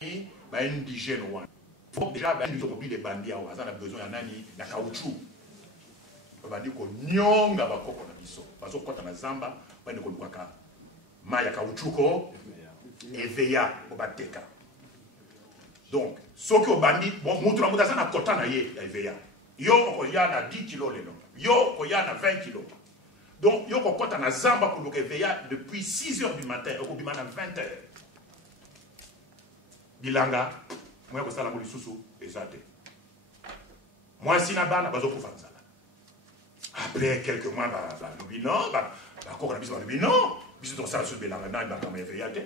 indigène. Il faut déjà les bandits, on a besoin de caoutchouc. On va dire qu'on nyonga bakoko na biso. Parce que quand on a zamba, on va dire qu'on a maya caoutchouc éveilla au bateka. Donc, ceux qui ont bandit, bon, moutoura moutoura na kota na ye éveilla. Yo koya na 10 kilos lelo. Yo koya na 20 kilos. Donc, yo kokota na zamba pour le éveilla depuis 6 heures du matin, au bimana 20 heures. Bilanga, moi ko sala mo lisusu ezate. Moi si na bana bazo kufa nzala. Après quelques mois non, encore na biso non, biso to sala sur bilanga na ba kama éveilla te.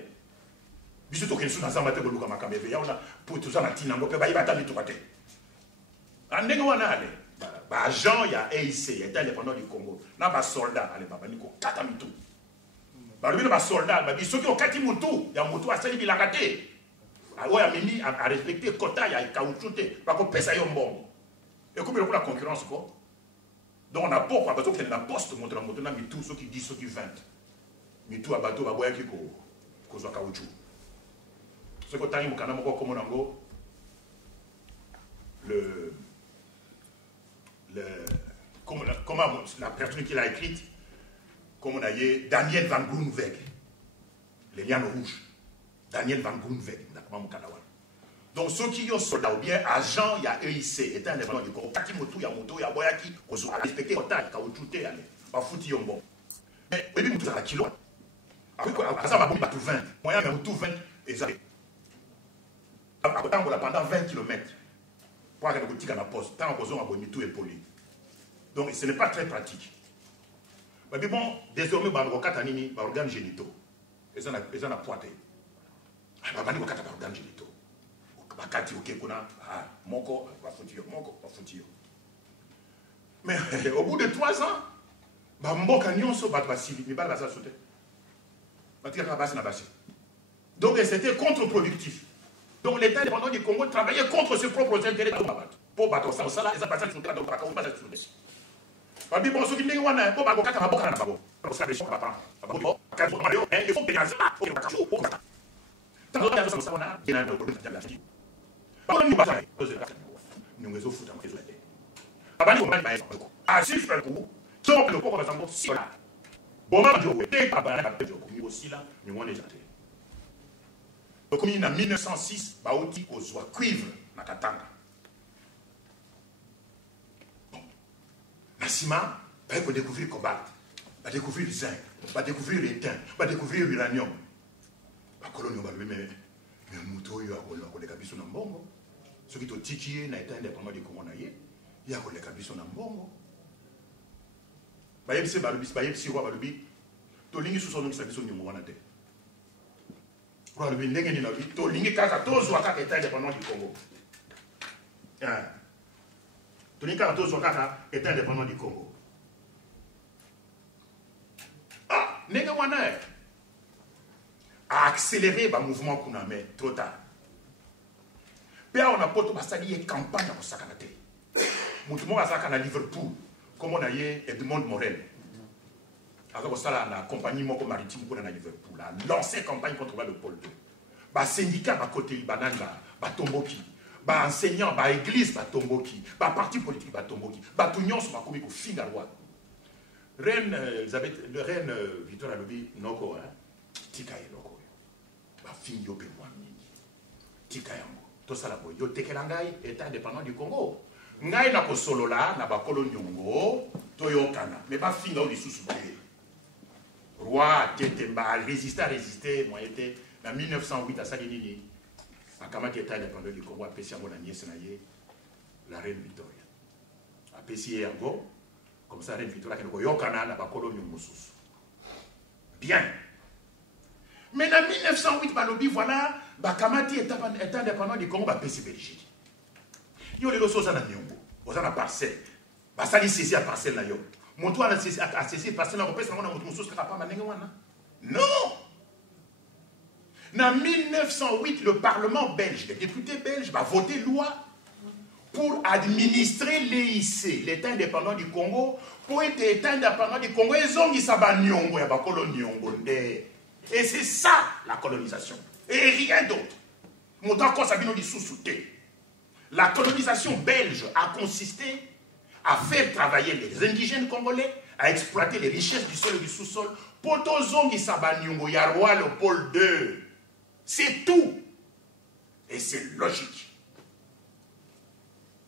Biso to kensu na zamba te boluka makama éveilla on a pour tout ça na tina ngo pe ba ibata mitu kate. Andenge wana ale. Ba agent ya EIC, état indépendant du Congo. Na ba soldat ale baba niko kata mitu. Ba lobina ba soldat ba biso ki o kati mutu ya mutu asali bilanga te. À respecter le quota, il y a un caoutchouc, parce qu'on pèse à yon bon. Et comme il y a la concurrence, quoi. Donc on a beaucoup, parce qu'il y a un poste, on a mis tout ceux qui disent, ceux qui vendent. Mais tout à bateau, on a qui cause à caoutchouc. Ce qu'on a dit, comme on a comment la personne qui l'a écrite, comme on a dit, Daniel Van Groeneweg, les lianes rouges. Daniel Van Groeneweg. Donc ceux qui ont soldats ou bien agents, il y a EIC, état indépendant du Congo. Kati moto, il y a moto, il y a boyaki, on a respecté le temps, il y a caoutchouté, pas foutu yon. Mais au début, moto, ça kilo. Après ça, on va tout 20. Moyen, mais tout 20, et ça. Pendant 20 km. Pour aller à la poste, tant qu'on a bonné tout est poli. Donc ce n'est pas très pratique. Mais bon, désormais, on va regarder les organes génitaux. Et ça n'a pointé. Babani wakata ba organe génitaux. Bakati okekuna moko ba futio. Mais au bout de 3 ans, ba mboka nyonso ba basili mi ba ba sauté. Batika ka basi na basi. Donc c'était contre-productif. Donc l'État indépendant du Congo travaillait contre ses propres intérêts pour battre ça ça passe sur la donc pas on passe sur les. Ba bi bon so ki ndenge wana ko ba ko kata maboka na babo. Ko sa beso papa. Babo ka ko Mario il faut pénaliser pour le cacho. Tant que ça on a bien un problème de la vie. Pas nous bataille, nous les offrons dans les aides. Abani ko mani ba a si fait pour donc le corps va s'en si là. Bon ma jo te pa ba na jo ko mi aussi là, ni on est jeté. Donc comme en 1906, ba oti ko zwa cuivre na Katanga. Nassima va découvrir le cobalt, va découvrir le zinc, va découvrir l'étain, va découvrir l'uranium. La colonie va lui mais muto yo akola ko leka biso na mbongo. Ce qui to tiki na état indépendant du Congo na ye, ya ko leka biso na mbongo. Ba yebisi ba yebisi wa ba lubi. To lingi so so ngisa biso nyumo wana te. Kwa lubi ndenge ni na bi to lingi kaka to zo kaka état indépendant du Congo. To lingi kaka to zo kaka état indépendant du Congo. Ah, ndenge wana a accéléré le mouvement qu'on a mis trop tard. Puis on a pas une campagne pour ça. Tout le monde a ça à Liverpool, comme on a eu Edmond Morel. Alors ça la compagnie maritime qu'on a à Liverpool a lancé une campagne contre le Pôle 2. Les syndicats à côté de Banana, Tomboki, les enseignants, les églises, Tomboki, les partis politiques, Tomboki, les unions sont comme Fingarois. Reine Victoria Lobi, Noko, Tika et Noko. Fille yo pe moi tika yango to sala boy yo tekela ngai état indépendant du Congo ngai na ko solola na ba koloni nyongo to yo kana mais ba finga o lisusu ba roi Tetemba résister moi était en 1908 à Salinini a kamaki état indépendant du Congo a pesi yango na nièce na ye la reine Victoria a pesi yango comme ça reine Victoria ke ko yo kana na ba koloni nyongo susu bien. Mais en 1908, Balobi, voilà, Bakamati est indépendant du Congo, PC Belgique. Il y a des choses à la Nyongo, aux à la parcelle. Basali saisi à parcelle là. Mon toit a saisi parcelle là, on peut se rendre à mon sauce capable de non! En 1908, le Parlement belge, les députés belges, va voter loi pour administrer l'EIC, l'État indépendant du Congo, pour être État indépendant du Congo, ils ont dit ça, Nyongo, il y a pas colonie Nyongo. Et c'est ça, la colonisation. Et rien d'autre. La colonisation belge a consisté à faire travailler les indigènes congolais, à exploiter les richesses du sol et du sous-sol. Potozongi Sabanyungo Yarwa Léopold II. C'est tout. Et c'est logique.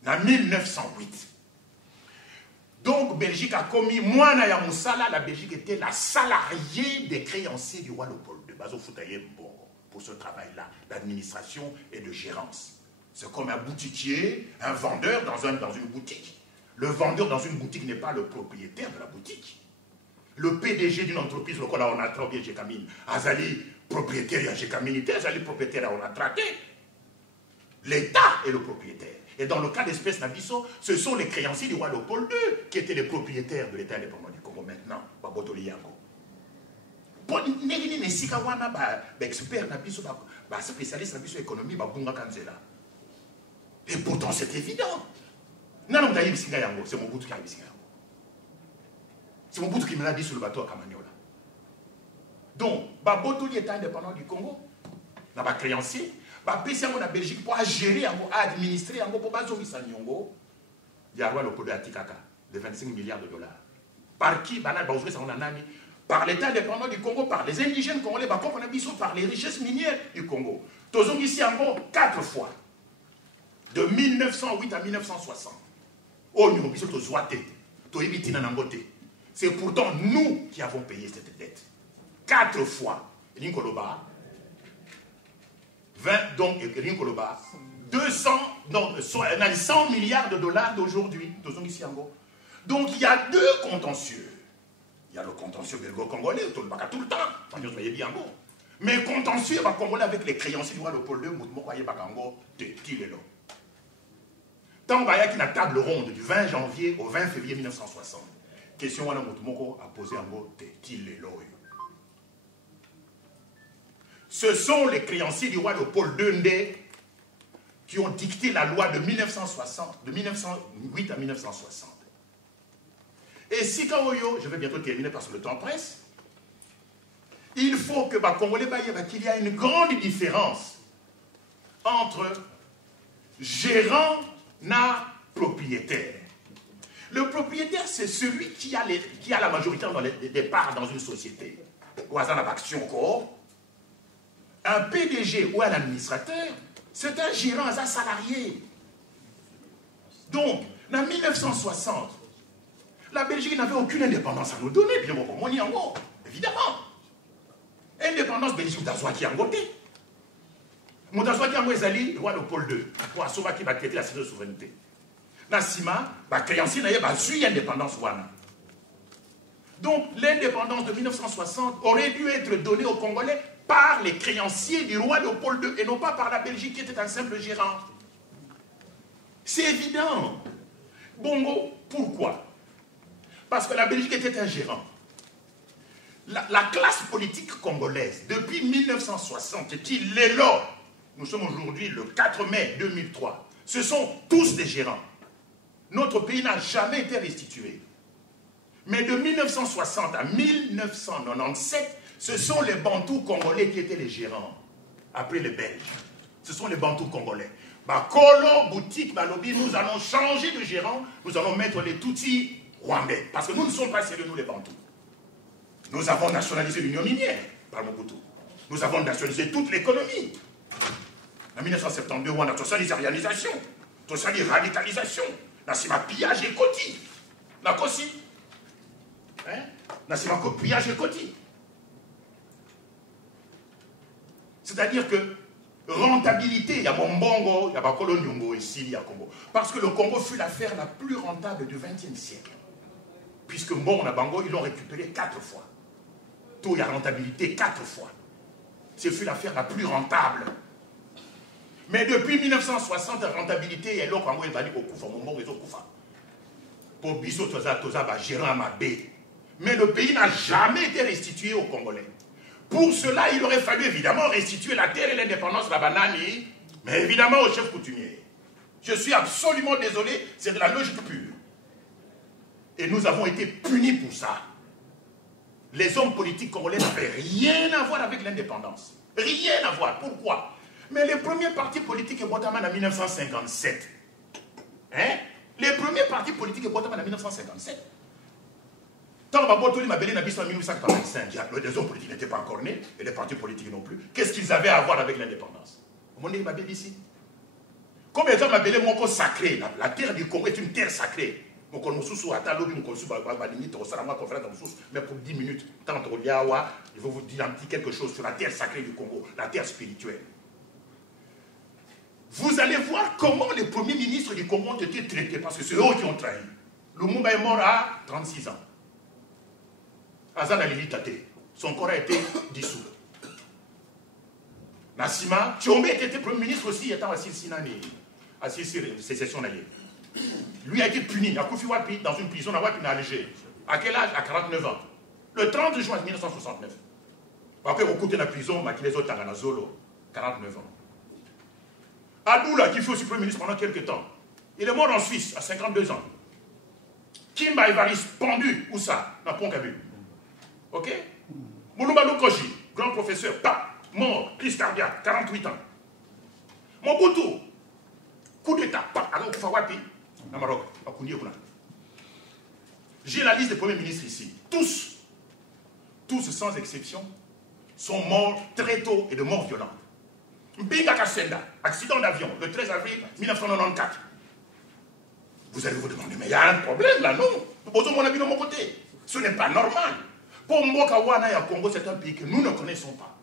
En 1908. Donc, Belgique a commis, Moana ya Moussala, la Belgique était la salariée des créanciers du roi Léopold II. Bazo Foutaye pour ce travail-là, d'administration et de gérance. C'est comme un boutiquier, un vendeur dans une boutique. Le vendeur dans une boutique n'est pas le propriétaire de la boutique. Le PDG d'une entreprise, le on a traité Jekamine, Azali, propriétaire à Jekamine, Azali, propriétaire on a traité. L'État est le propriétaire. Et dans le cas d'espèce Nabiso, ce sont les créanciers du roi Léopold II qui étaient les propriétaires de l'État indépendant du Congo maintenant. Babotoli Yango. Negini Nesika Wana, expert Nabiso, spécialiste Nabiso économie, Babunga Kanzela. Et pourtant c'est évident. Non, c'est mon bout qui a dit. C'est mon bout qui me l'a dit sur le bateau à Camagnola. Donc, Babotoli est indépendant du Congo. Dans les créanciers. Bapesi yango na Belgique pour gérer yango, administrer yango pour bazongisa nyongo ya roi Léopold Atikaka de 25 milliards de dollars. Par qui banal bazongisa on nani? Par l'État indépendant du Congo, par les indigènes congolais, par les richesses minières du Congo. Tozongisi yango 4 fois. De 1908 à 1960. Oh nous biso tozwate, toyibitina nangote. C'est pourtant nous qui avons payé cette dette. 4 fois. Linkoloba 20, donc, 100 milliards de dollars d'aujourd'hui. Donc, il y a 2 contentieux. Il y a le contentieux belgo-congolais, tout le temps. Mais contentieux congolais avec les créanciers du roi Léopold II, tant qu'il y a une table ronde du 20 janvier au 20 février 1960, question a posé un mot de ce sont les créanciers du roi Léopold II qui ont dicté la loi de 1960, de 1908 à 1960. Et si Kaoyo, je vais bientôt terminer parce que le temps presse, il faut que Congolais qu'il y a une grande différence entre gérant et propriétaire. Le propriétaire, c'est celui qui a la majorité dans les parts dans une société. Ou à un action corps. Un PDG ou un administrateur, c'est un gérant, un salarié. Donc, en 1960, la Belgique n'avait aucune indépendance à nous donner, bien évidemment. Indépendance Belgique d'Azouaki Angote. Moutazouaki Angote Zali, le roi Léopold II, pour assurer qu'il va traiter la souveraineté. Nassima, créancier n'a pas eu l'indépendance. Donc, l'indépendance de 1960 aurait dû être donnée aux Congolais par les créanciers du roi Léopold II et non pas par la Belgique qui était un simple gérant. C'est évident. Bongo, pourquoi? Parce que la Belgique était un gérant. La classe politique congolaise, depuis 1960, qui est là, nous sommes aujourd'hui le 4 mai 2003, ce sont tous des gérants. Notre pays n'a jamais été restitué. Mais de 1960 à 1997, ce sont les Bantous congolais qui étaient les gérants, après les Belges. Ce sont les Bantous congolais. Bakolo, boutique, Balobi, nous allons changer de gérant, nous allons mettre les Tutsis rwandais. Parce que nous ne sommes pas sérieux, nous les Bantous. Nous avons nationalisé l'Union minière, par Mobutu. Nous avons nationalisé toute l'économie. En 1972, on a nationalisé réalisation, nationalisé radicalisation, nassima pillage et coti. Nakosi. Nassima pillage et coti. C'est-à-dire que rentabilité, il y a Mombongo, il y a Bakolo Nyongo ici, il y a Congo. Parce que le Congo fut l'affaire la plus rentable du XXe siècle. Puisque Mbongo et Bango, ils l'ont récupéré 4 fois. Tout, il y a rentabilité 4 fois. Ce fut l'affaire la plus rentable. Mais depuis 1960, la rentabilité est là, Congo est valide au Koufa, Mbongo est au Koufa. Pour Bisso, Toza, gérant à Mabé. Mais le pays n'a jamais été restitué aux Congolais. Pour cela, il aurait fallu évidemment restituer la terre et l'indépendance de la banane, mais évidemment au chef coutumier. Je suis absolument désolé, c'est de la logique pure. Et nous avons été punis pour ça. Les hommes politiques congolais n'avaient rien à voir avec l'indépendance. Rien à voir. Pourquoi? Mais les premiers partis politiques et Botaman en 1957. Hein? Les premiers partis politiques et Botaman en 1957. Tant que Mabélé n'a en 1885, les hommes politiques n'étaient pas encore nés, et les partis politiques non plus. Qu'est-ce qu'ils avaient à voir avec l'indépendance? Mon nez Mabélé ici. Combien de temps Mabélé mon sacré? La terre du Congo est une terre sacrée. Mais pour 10 minutes, tant il faut vous dire un petit quelque chose sur la terre sacrée du Congo, la terre spirituelle. Vous allez voir comment les premiers ministres du Congo ont été traités, parce que c'est eux qui ont trahi. Lumumba est mort à 36 ans. Azana Lili Tate, son corps a été dissous. Nassima, Tchombe était premier ministre aussi, étant assis sur sécession naïe. Lui a été puni, à Koufi Wapi, dans une prison à Wapi, à Alger. À quel âge? À 49 ans. Le 30 juin 1969. Après, au côté de la prison, les autres à Zolo, 49 ans. Adoula, qui fut aussi premier ministre pendant quelques temps, il est mort en Suisse, à 52 ans. Kimba Evaris, pendu, où ça? Dans Pont-Cabu. Ok? Moulouba Lukoji, grand professeur, mort, crise cardiaque, 48 ans. Mobutu, coup d'état, alors Fawapi, au Maroc, à Kounié-Kouna. J'ai la liste des premiers ministres ici. Tous sans exception, sont morts très tôt et de mort violente. Mbinga Kassenda, accident d'avion, le 13 avril 1994. Vous allez vous demander, mais il y a un problème là, non? Posons mon avis de mon côté. Ce n'est pas normal. Pour Mbokawana et Congo, c'est un pays que nous ne connaissons pas.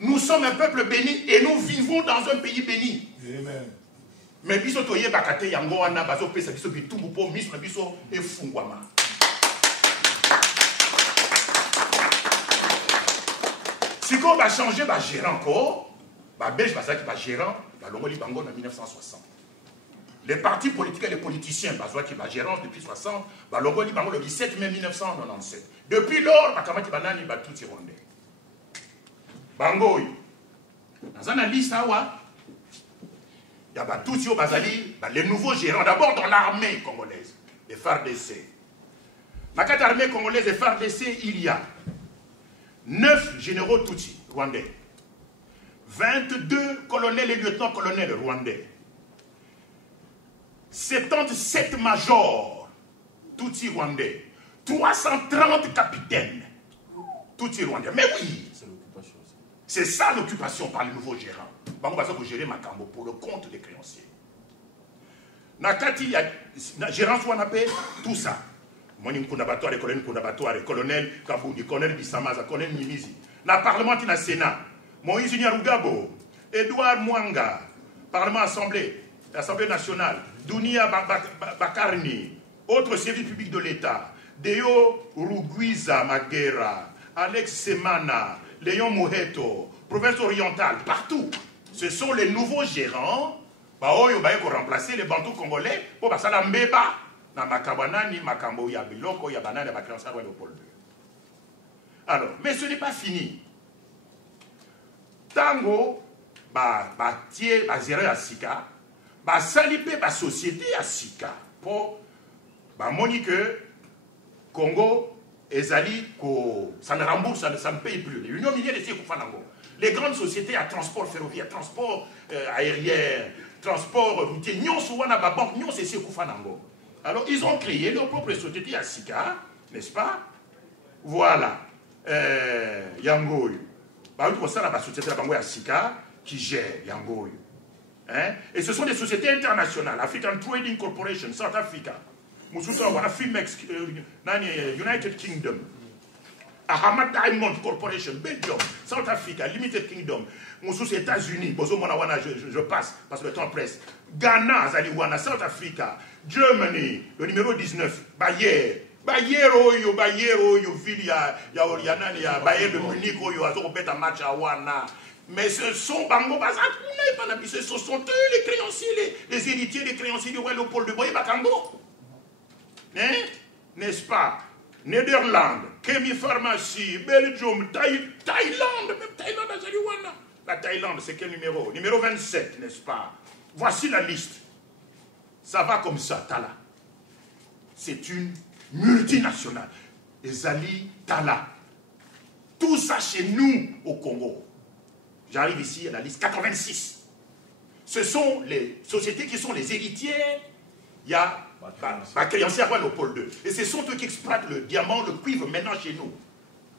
Nous sommes un peuple béni et nous vivons dans un pays béni. Amen. Mais biso toye bakate yango wana bazo pesa biso bitumbu po miso na biso efungwama. Si on va changer ba gérant encore, ba belge ba zaki ba gérant, ba longoli bango en 1960. Les partis politiques et les politiciens bazwa qui ba gérance depuis 60, ba longoli bango le 17 mai 1997. Depuis lors, ba kamati banani ba tout rwandais. Bango dans un liste awa il y a Batouti Bazali, les nouveaux gérants, d'abord dans l'armée congolaise, les FARDC. Dans cette armée congolaise, les FARDC, il y a 9 généraux Tutsi, rwandais, 22 colonels et lieutenants-colonels rwandais, 77 majors Tutsi rwandais, 330 capitaines Tutsi rwandais. Mais oui, c'est ça l'occupation par les nouveaux gérants. On va gérer Makambo pour le compte des créanciers. Nakati, il y a gérance ou tout ça. Moni Mkundabatoire, colonel Kaboudi, colonel Bissamaza, colonel Nimizi. Na parlement, na Sénat. Moïse Nyarugabo, Edouard Mwanga, Parlement Assemblée, l'Assemblée nationale, Dounia Bakarni, autres services publics de l'État, Deo Ruguiza Maguera, Alex Semana, Léon Mouheto, province orientale, partout. Ce sont les nouveaux gérants qui ont remplacé les bantous congolais pour passer la mbeba. Dans Makabanani, Makambo, il y a Biloko, il y a Banane, il y a Bakransa, Léopold II. Alors, mais ce n'est pas fini. Tango, Tié, Zéré à Sika, Salipé, société à Sika, pour Monique, Congo, Ezali, ça ne rembourse, ça ne paye plus. L'Union minière de Koufanango. Les grandes sociétés à transport ferroviaire, transport aérien, transport routier, Nyon Souwana Banque, Nyon c'est Koufanango. Alors ils ont créé leur propre société à Sika, n'est-ce pas? Voilà. Yangoy. Ça, la société à Sika qui gère Yangoy. Hein? Et ce sont des sociétés internationales. African Trading Corporation, South Africa. Fimex, United Kingdom. Ahmad Diamond Corporation, Belgium, South Africa, Limited Kingdom, Moussous États-Unis, je passe parce que le temps presse. Ghana, Zaliwana, South Africa, Germany, le numéro 19, Bayer, Bayer, Ville, Bayer de Munich, Azorobeta Match à Wana. Mais ce sont ce sont eux les créanciers, les héritiers des créanciers du roi Léopold II Boye Bakango. Hein? N'est-ce pas? Néderlande, Chemi Pharmacie, Belgium, Thaïlande, même Thaïlande, la Thaïlande, c'est quel numéro? Numéro 27, n'est-ce pas? Voici la liste. Ça va comme ça, Tala. C'est une multinationale. Ezali Tala. Tout ça chez nous, au Congo. J'arrive ici à la liste 86. Ce sont les sociétés qui sont les héritières. Il y a ma créancière Léopold II. Et ce sont eux qui exploitent le diamant, le cuivre maintenant chez nous.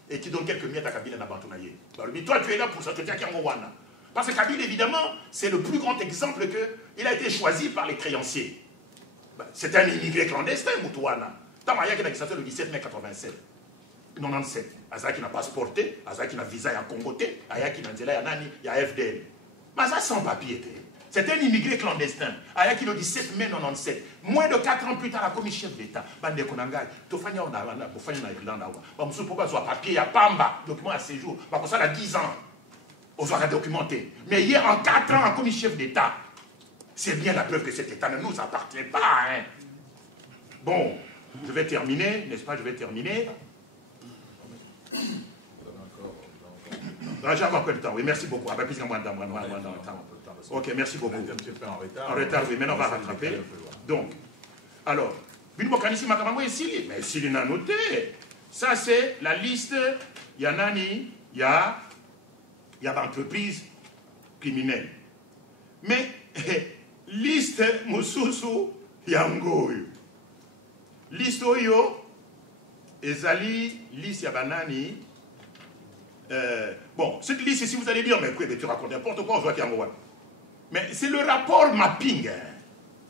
Et qui donnent quelques miettes à Kabila Nabantonaye. Mais toi, tu es là pour ça, tu tiens Kiangowana. Parce que Kabila, évidemment, c'est le plus grand exemple qu'il a été choisi par les créanciers. C'est un immigré clandestin, Moutouana. Tamaya qui a existé le 17 mai 87. 97. Aza qui n'a pas sporté, Aza qui n'a visa, il y a Congoté, Aya qui n'a Nzela, il y a FDL. Mais ça sans papier. C'est un immigré clandestin. Aya qui le 17 mai 97. Moins de 4 ans plus tard, la commission chef d'État. Bande Konangai, Tofania on a Irlande. Bamsou pour pas soit papier, il y a Pamba, document à séjour. Parce que ça a 10 ans. On doit documenter. Mais hier, en 4 ans, en commission chef d'État, c'est bien la preuve que cet État ne nous appartient pas. Hein. Bon, je vais terminer, n'est-ce pas? Je vais terminer. J'ai encore un peu de temps, oui, merci beaucoup. Ah, ben, plus moins de temps. Ok, merci beaucoup. En retard, oui, maintenant on va rattraper. Donc, alors, Bilbokanisi Makamamo est Sili, mais Sili n'a noté. Ça, c'est la liste. Il y a Nani, il y a d'entreprises criminelles. Mais, liste Moussousou, il y a Ngoyo. Liste Oyo, Ezali, liste Yabanani. Bon, cette liste, si vous allez dire, mais tu racontes n'importe quoi, on voit qu'il y a un moment. Mais c'est le rapport mapping. Hein.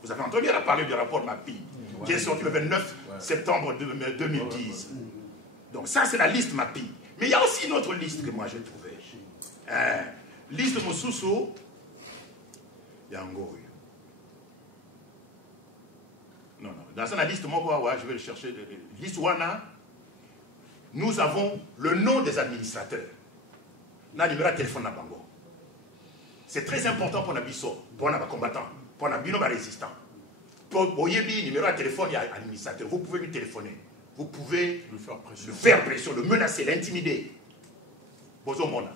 Vous avez entendu parler du rapport mapping, qui est sorti le 29 septembre 2010. Donc ça, c'est la liste mapping. Mais il y a aussi une autre liste que moi j'ai trouvée. Liste Moussousou, il y a un Ngoyo. Non. Dans la liste, moi, je vais le chercher. Liste Wana, nous avons le nom des administrateurs. Na numéro de téléphone na bango. C'est très important pour Nabiso, pour les combattants, pour les résistants. Pour Boyebi, numéro de téléphone, il y a administrateur. Vous pouvez lui téléphoner. Vous pouvez lui faire pression, le menacer, l'intimider. Bozo Mona.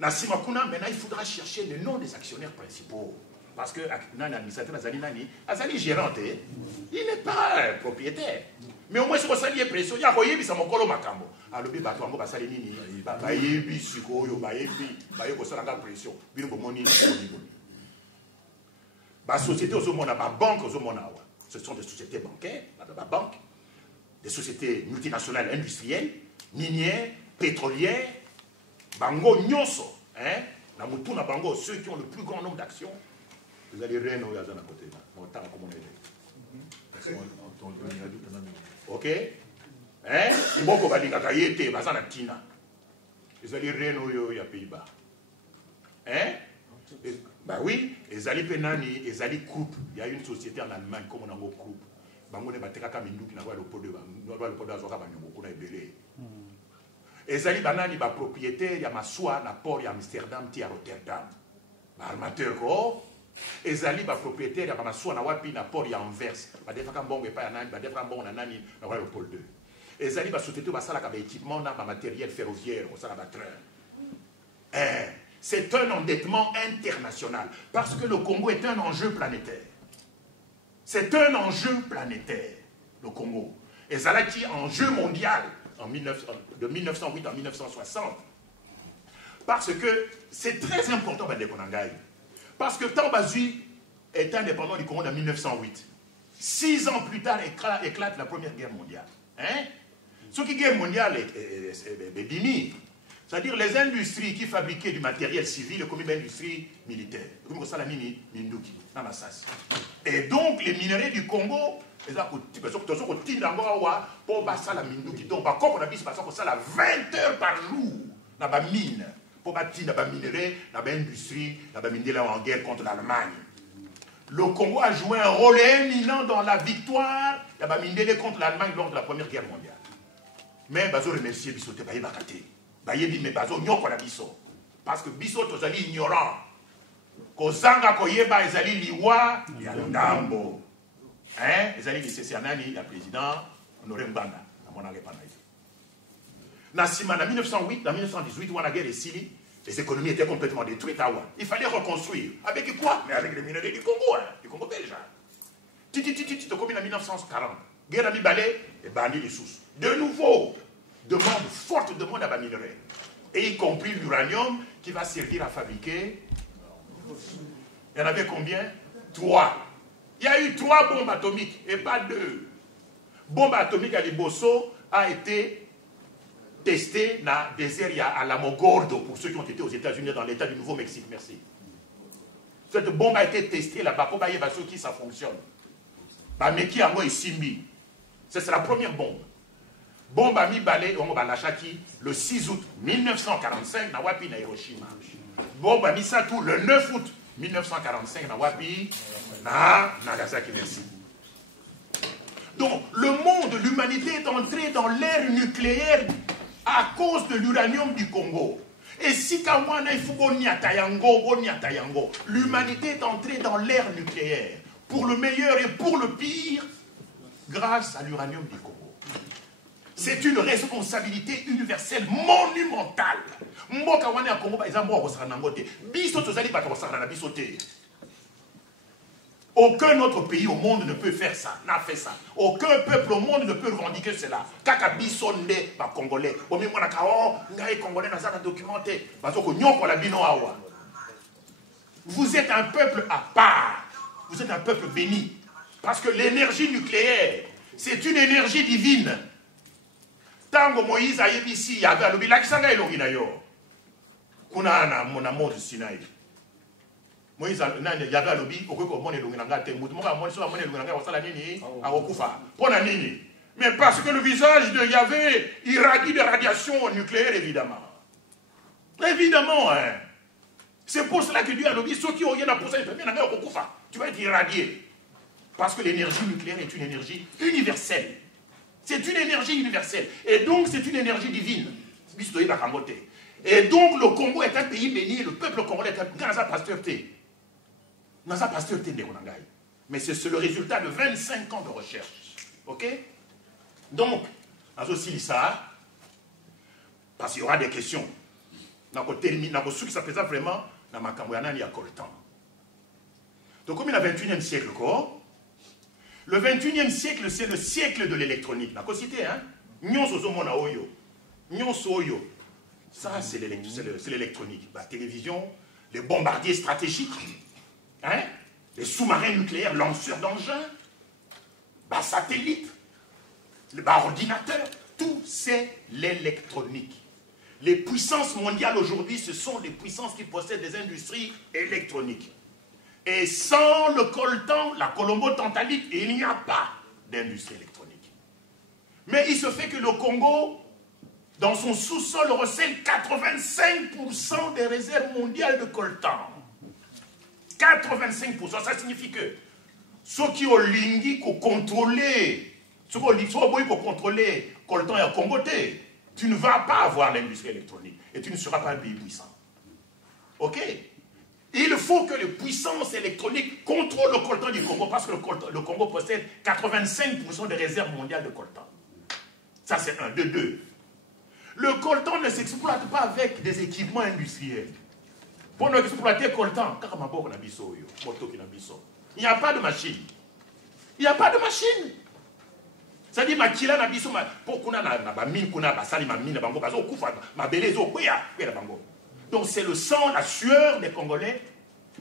Na Simakuna, maintenant, il faudra chercher le nom des actionnaires principaux. Parce que l'administrateur Azali gérant, il n'est pas propriétaire. Mais au moins, si vous avez pression, il y a un mokolo makambo. Alors, il y a un basali nini, bayebi sikoyo, bayebi kosala pression. Bino bomoni ni. Ba société aux homona, ba banque aux homona. Ce sont des sociétés bancaires, ba banque, des sociétés multinationales industrielles, minières, pétrolières, bango nyonso, hein? La mutuna bango, ceux qui ont le plus grand nombre d'actions. Vous allez rien au Yazan à côté. Ok? Hein? Il faut que vous ayez été, vous allez rien au Pays-Bas. Hein? Bah oui, les Ali Penani, les Ali Group. Il y a une société en Allemagne, comme on a un groupe. Bango ne battra qu'à Mindou qui n'a pas le pot de les Ali Banani, les propriétaires, il y a Massoua, la port, il y a Amsterdam, il y a Rotterdam. Armateur, quoi? Ezali ba propriétaire ya ba soa na wapi na port ya Anvers ba defaka mbongo epa ya nani ba defaka mbongo na nani na Léopold II. Ezali ba société ba sala ka ba équipement na ba matériel ferroviaire au sala ba train. C'est un endettement international parce que le Congo est un enjeu planétaire. C'est un enjeu planétaire, le Congo. Ezalaki enjeu mondial de 1908 à 1960 parce que c'est très important ba dekonangai. Parce que Tambazui est indépendant du Congo en 1908. 6 ans plus tard, éclate la Première Guerre mondiale. Hein? Ce qui est guerre mondiale est bini. C'est-à-dire les industries qui fabriquaient du matériel civil comme une industrie militaire. Comme ça, la mini, Minduki, Namassas. Et donc, les minerais du Congo, pour passer la Minduki, donc, par contre, on a dit que ça 20 heures par jour dans la mine. Pour bâtir la minerais, la industrie, la mine en guerre contre l'Allemagne. Le Congo a joué un rôle éminent dans la victoire de la mine contre l'Allemagne lors de la Première Guerre mondiale. Mais bazo remercier Bissoté, baye bakate. Baye bi mais bazo nyoko la biso. Parce que Bisso tozali ignorant. Kozanga koyeba ezali liwa ya ndambo. Hein? Ezali c'est nani la président Honoré Mbanda, à mon avis. En 1908, en 1918, où la guerre est Sili, les économies étaient complètement détruites. Il fallait reconstruire. Avec quoi? Mais avec les minerais du Congo, hein, du Congo belge. Titi, comme en 1940. Guerre à Mibalé et Bandi les sous. De nouveau, forte demande à la minerais. Et y compris l'uranium, qui va servir à fabriquer. Il y en avait combien? 3. Il y a eu 3 bombes atomiques et pas 2. Bombe atomique à Liboso a été testée dans le désert à Alamogordo, pour ceux qui ont été aux États-Unis, dans l'État du Nouveau-Mexique. Merci. Cette bombe a été testée là-bas pour voir qui ça fonctionne. Mais qui a moi ici? C'est la première bombe. Bombe a mis balai, on va lâcher le 6 août 1945 dans Wapi, na Hiroshima. Bombe a mis ça tout le 9 août 1945 dans Wapi, na Nagasaki. Merci. Donc, le monde, l'humanité est entrée dans l'ère nucléaire à cause de l'uranium du Congo. Et si l'humanité est entrée dans l'ère nucléaire, pour le meilleur et pour le pire, grâce à l'uranium du Congo. C'est une responsabilité universelle monumentale. Aucun autre pays au monde ne peut faire ça, n'a fait ça. Aucun peuple au monde ne peut revendiquer cela. Kaka bisonde ba congolais. Omi mwana ka ngai congolais na za documenté. Bazoko nyoko la bino awa. Vous êtes un peuple à part. Vous êtes un peuple béni. Parce que l'énergie nucléaire, c'est une énergie divine. Tango Moïse a yebisi yaga lobi lakisanga elongi na yo. Kuna na mona Moses Sinai. Moïse yaga lobi okoko mona elongi na ngate mutu moka mona so mona elongi na ngate wasala nini akokufa. Pona nini? Mais parce que le visage de Yahvé irradie de radiation nucléaire évidemment. Évidemment hein. C'est pour cela que Dieu a dit ceux qui ont rien à pousser tu vas être irradié. Parce que l'énergie nucléaire est une énergie universelle. C'est une énergie universelle. Et donc, c'est une énergie divine. Et donc, le Congo est un pays béni. Le peuple congolais est un pays pasteur-té. Mais c'est le résultat de 25 ans de recherche. Ok? Donc, ça, parce qu'il y aura des questions. Ce qui s'appelle vraiment, il y a Coltan. Donc, comme il y a 21e siècle, le 21e siècle, c'est le siècle de l'électronique. La cité, hein? Ça, c'est l'électronique. La télévision, les bombardiers stratégiques, hein? Les sous-marins nucléaires, lanceurs d'engins, les satellites, les ordinateurs, tout c'est l'électronique. Les puissances mondiales aujourd'hui, ce sont des puissances qui possèdent des industries électroniques. Et sans le coltan, la colombo-tantalite, il n'y a pas d'industrie électronique. Mais il se fait que le Congo, dans son sous-sol, recèle 85% des réserves mondiales de coltan. 85%, ça signifie que ceux qui ont l'ingui pour contrôler, ceux qui ont contrôler coltan et à Congoté, tu ne vas pas avoir l'industrie électronique et tu ne seras pas un pays puissant. Ok? Il faut que les puissances électroniques contrôlent le coltan du Congo parce que le Congo possède 85% des réserves mondiales de coltan. Ça, c'est un. De deux. Le coltan ne s'exploite pas avec des équipements industriels. Pour exploiter le coltan, il n'y a pas de machine. Il n'y a pas de machine. Ça dit, donc c'est le sang, la sueur des Congolais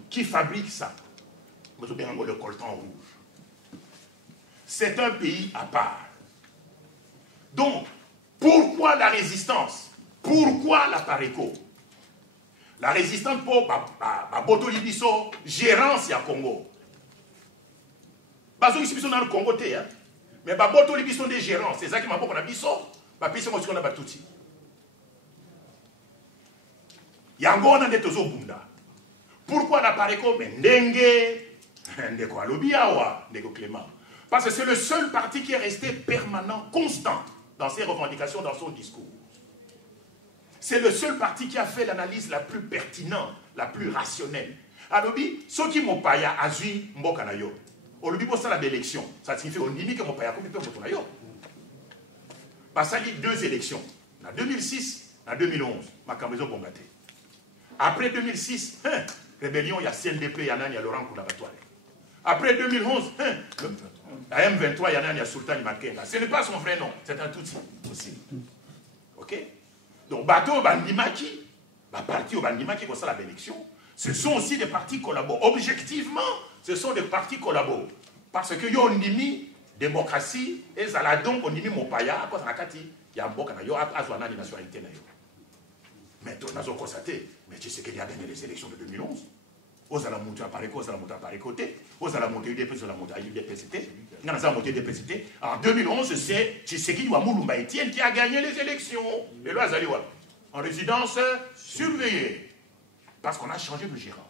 qui fabrique ça. Le coltan rouge. C'est un pays à part. Donc, pourquoi la résistance? Pourquoi la Pareco? La résistance pour Boto Libiso, gérance à Congo. Bazo ici dans le Congo, mais Boto Libiso des gérances, c'est ça qui m'a beaucoup na biso, biso mo sikona batuti. Yango na ndeto bunda. Pourquoi la Pareco? Mais ndeko alobiawa, ndeko Clément. Parce que c'est le seul parti qui est resté permanent, constant dans ses revendications, dans son discours. C'est le seul parti qui a fait l'analyse la plus pertinente, la plus rationnelle. Alobi, ceux qui m'ont paya azui mbokanayo. Olobi pour ça l'élection, ça signifie on dit que mon paya comme peut motonayo. Parce qu'il y a 2 élections, en 2006, en 2011, Makambezo Bongaté. Après 2006, rébellion, il y a CNDP, il y a Laurent Koulabatoile. Après 2011, la M23, il y a Sultan Makenga. Ce n'est pas son vrai nom, c'est un Tutsi aussi. Ok? Donc, bateau, bandimaki, Les partis au Bandima qui ont l'élection, ce sont aussi des partis collaborent. Objectivement, ce sont des partis collaborent. Parce que yo ndimi démocratie et ça donc on ndimi mopaya à cause nakati ya mboka na yo azwana di nationalité na yo. Mais on a constaté, mais tu sais qu'il a gagné les élections de 2011. Aux à la montée à Paris, aux à la montée à Paris côté, aux à la montée UDP, aux à la montée à UDPCT. On a monté UDPCT. En 2011, c'est Tshisekedi Ouamoulumba Etienne qui a gagné les élections. Et là, Zaliwa, en résidence surveillée. Parce qu'on a changé de gérant.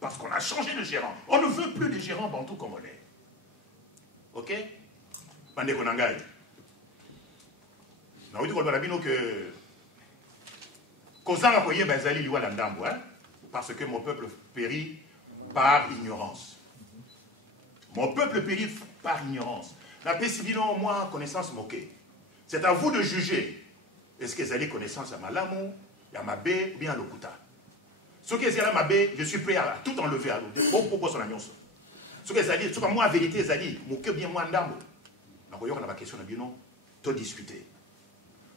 Parce qu'on a changé de gérant. On ne veut plus de gérants bantou congolais. Ok? Bande Konangai. On a dit que Kozanga Koye Bazali Liwa Landambo, parce que mon peuple périt par ignorance. Mon peuple périt par ignorance. La Pessidino, moi, connaissance moquée. C'est à vous de juger. Est-ce que vous avez connaissance à Malamou, à Mabé ou bien à Lokuta? Ce que vous avez à Mabé, je suis prêt à tout enlever à l'autre. Bon, pour son agnon. Ce que vous avez dit, moi, la vérité, vous avez dit, moqué bien moi, Ndambo. Donc, on a la question de Bino, tout discuter.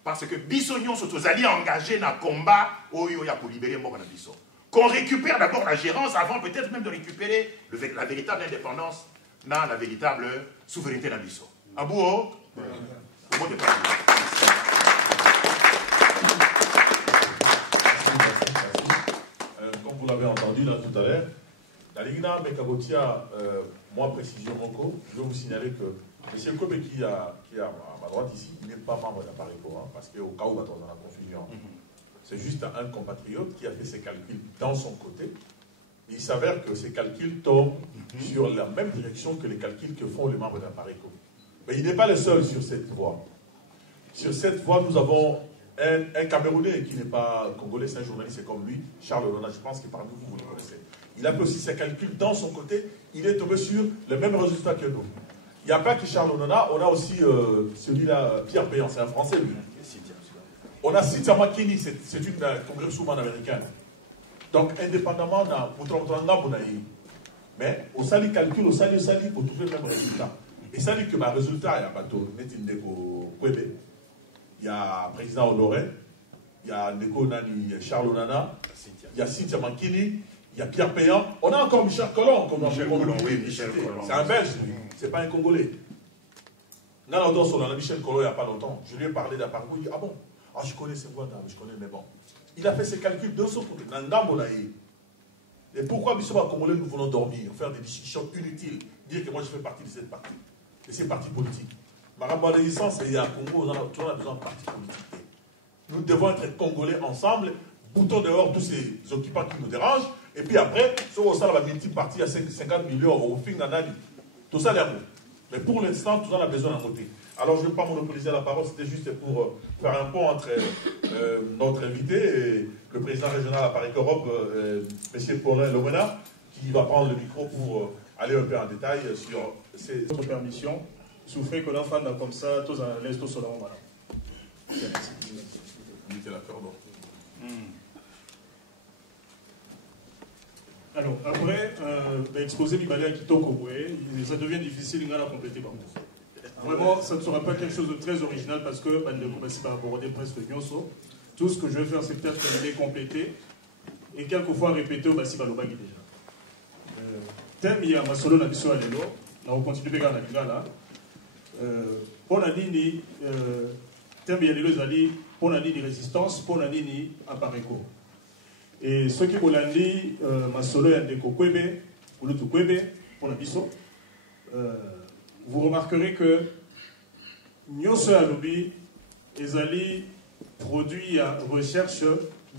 Parce que Bissognon sont engagés dans le combat pour libérer Mboko Bisso. Qu'on récupère d'abord la gérance avant peut-être même de récupérer la véritable indépendance dans la véritable souveraineté dans Bisso. Abouo, comme vous l'avez entendu là tout à l'heure, la Ligna Mekabotia, moi précision Moko, je vais vous signaler que M. Kobe qui est à ma droite ici, il n'est pas membre d'Appareco, hein, parce qu'au cas où on a la confusion, c'est juste un compatriote qui a fait ses calculs dans son côté. Il s'avère que ces calculs tombent sur la même direction que les calculs que font les membres d'Appareco. Mais il n'est pas le seul sur cette voie. Sur cette voie, nous avons un Camerounais qui n'est pas congolais, c'est un journaliste comme lui, Charles Lona, je pense que parmi vous, vous le connaissez. Il a fait aussi ses calculs dans son côté, il est tombé sur le même résultat que nous. Il n'y a pas que Charles Onona, on a aussi celui-là, Pierre Péan, c'est un Français lui. On a Sitia Makini, c'est une congresswoman américaine. Donc, indépendamment de mais au sali calcul, au sali pour trouver le même résultat. Et ça dit que le résultat, il y a bateau, il y a le président Honoré, il y a Charles Onana, il y a Sitia Makini, il y a Pierre Péan. On a encore Michel Collomb. C'est un Belge, lui. C'est pas un Congolais. On a Michel Collomb il n'y a pas longtemps. Je lui ai parlé d'Apargo. Il dit, ah bon, ah, je connais ces voix, je connais, mais bon. Il a fait ses calculs de son côté. Et pourquoi, Bissoma Congolais, nous voulons dormir, faire des discussions inutiles, dire que moi je fais partie de cette partie, de ces partis politiques. Ma licence, il y a un Congo, on a besoin de partis politiques. Nous devons être Congolais ensemble, boutons dehors tous ces occupants qui nous dérangent, et puis après, si on a la multi-partie à 50 millions, au fin d'année, tout ça, l'amour. Mais pour l'instant, tout ça, on a besoin d'un côté. Alors, je ne vais pas monopoliser la parole, c'était juste pour faire un pont entre notre invité et le président régional à Paris Europe, M. Paulin Lomena, qui va prendre le micro pour aller un peu en détail sur ces... Votre permission, souffrez que l'enfant comme ça, tous à l'aise, tous au long, voilà. Alors, après, exposer Mibali Kitoko, ça devient difficile à compléter par contre. Vraiment, ça ne sera pas quelque chose de très original parce que Bandeko Bassi va aborder presque Nyonso. Tout ce que je vais faire, c'est peut-être les compléter et quelquefois répéter au Bassi Balobagi déjà. Thème, il y a Masolo Nabiso Alelo, on continue à faire là. Pour la ligne, thème, il y a les alliés, pour la ligne résistance, pour la ligne Apareko. Et ceux qui m'ont dit, Masolo Yandeko Kwebe, Ulutu Kwebe, pour la biso, vous remarquerez que Nyonso Alobi, Ezali produit à recherche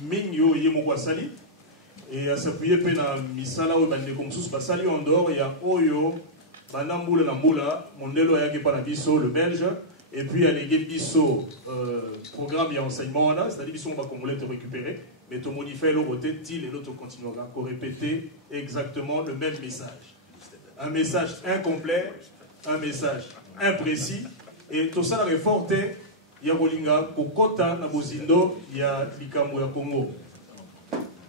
Mingyo Yemogwasali, et à s'appuyer na Misala ou Bandeko Moussous Basali en dehors, il y a Oyo, Banamboula Namboula, Mondelo Yagi Panabiso, le belge, et puis il y a les Bisso, programme et enseignement, c'est-à-dire qu'ils sont congolais te récupérer. Mais ton monifère le roté-il et l'autre continuera à répéter exactement le même message. Un message incomplet, un message imprécis. Et tout ça, la réforte, il y a Rolinga, Kokota, Nabozindo, il y a Likambo, Congo.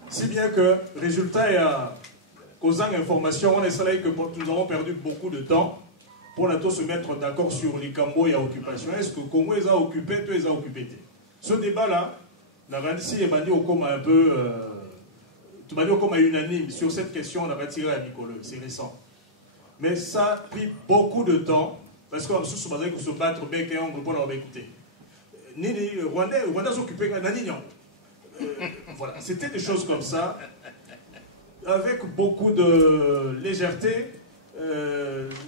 Si bien que, résultat, il y a causant information, on est que nous avons perdu beaucoup de temps pour tous se mettre d'accord sur Likambo et occupation. Est-ce que Congo les a occupés, tous les a occupés? Ce débat-là, La Ransi est bandit au coma un peu. Tu m'as dit au coma unanime sur cette question, on a retiré à Nicolas, c'est récent. Mais ça a pris beaucoup de temps, parce qu'on se basait pour se battre, bec et ongle pour l'avoir écouté. Les Rwandais s'occupaient de Nanignan. Voilà, c'était des choses comme ça, avec beaucoup de légèreté,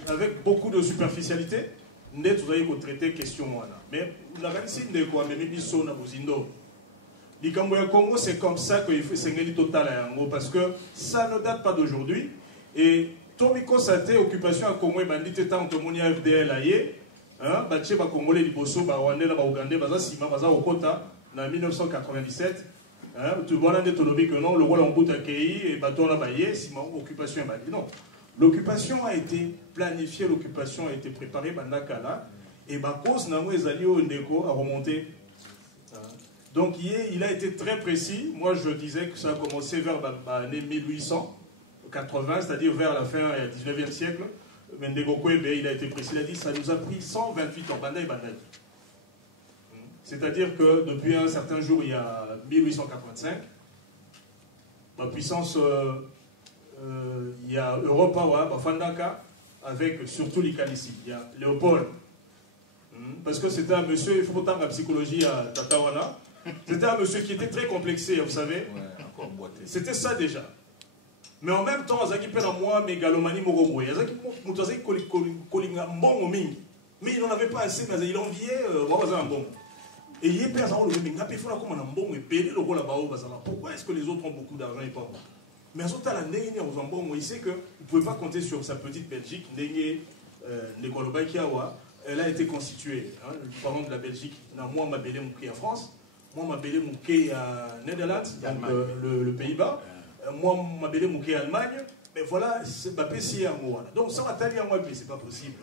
avec beaucoup de superficialité. Net, vous avez traité question. Mais la Ransi n'est quoi, mais Mibiso na Buzindo. Le Congo, c'est comme ça qu'il faut s'engager total à Yango, parce que ça ne date pas d'aujourd'hui. Et Tomiko Sate, occupation à Congo et bandit, tant que mon FDL aïe, Baché ba Congolais Liboso, ba Rwandais, ba Ougandais, ba Sima, ba Okota, en 1997. Tu vois là, que non, le rôle en bout accueilli et bâton là, baillé, Sima, occupation est bandit. Non. L'occupation a été planifiée, l'occupation a été préparée, Bandakala, et ma cause n'a pas été à remonter. Donc il a été très précis. Moi je disais que ça a commencé vers l'année 1880, c'est-à-dire vers la fin du 19e siècle. Mendego Kwebe, il a été précis, il a dit que ça nous a pris 128 ans. C'est-à-dire que depuis un certain jour, il y a 1885, ma puissance, il y a Europa, Fandaka, avec surtout l'Ikalissi. Il y a Léopold. Parce que c'était un monsieur, il faut autant la psychologie à Tatawana. C'était un monsieur qui était très complexé, vous savez. C'était ça déjà. Mais en même temps, Zaki Pena moi, mégalomanie Moromoué. Zaki Moutazaki Kolinga Mbongo Mingi. Mais il n'en avait pas assez, mais il enviait Wawaza Mbongo. Et il est prêt à savoir le même. Il faut comme un Mbongo et payer le rôle là-bas. Pourquoi est-ce que les autres ont beaucoup d'argent et pas moi? Mais à ce temps-là, il sait que vous ne pouvez pas compter sur sa petite Belgique. Elle a été constituée, parlant de la Belgique, moi, ma belle mouké en France. Moi, ma belle mouké à Netherlands, donc le Pays-Bas. Moi, ma belle mouké en Allemagne. Mais voilà, c'est pas possible à moi. Donc, ça va t'allier à moi, mais c'est pas possible.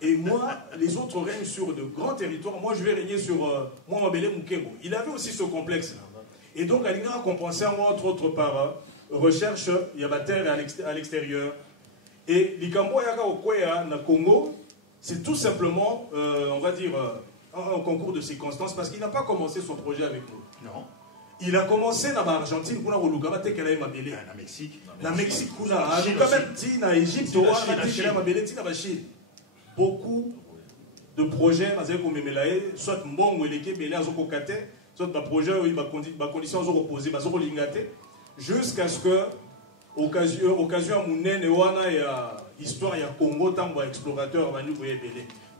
Et moi, les autres règnent sur de grands territoires. Moi, je vais régner sur moi, ma belle mouké. Il avait aussi ce complexe. Et donc, Alina a compensé, entre autres, par recherche, il y a la terre à l'extérieur. Et l'Ikambo Yaka Okwea, na Congo, c'est tout simplement, on va dire, un concours de circonstances, parce qu'il n'a pas commencé son projet avec nous. Non. Il a commencé dans l'Argentine, pour la Mexique. La Mexique, quand même, dans l'Égypte, beaucoup de projets, soit Mbongo, soit des projets où il y a conditions opposées, jusqu'à ce que, occasion à Mounene, et à l'histoire, il y a Congo, tant d'explorateurs,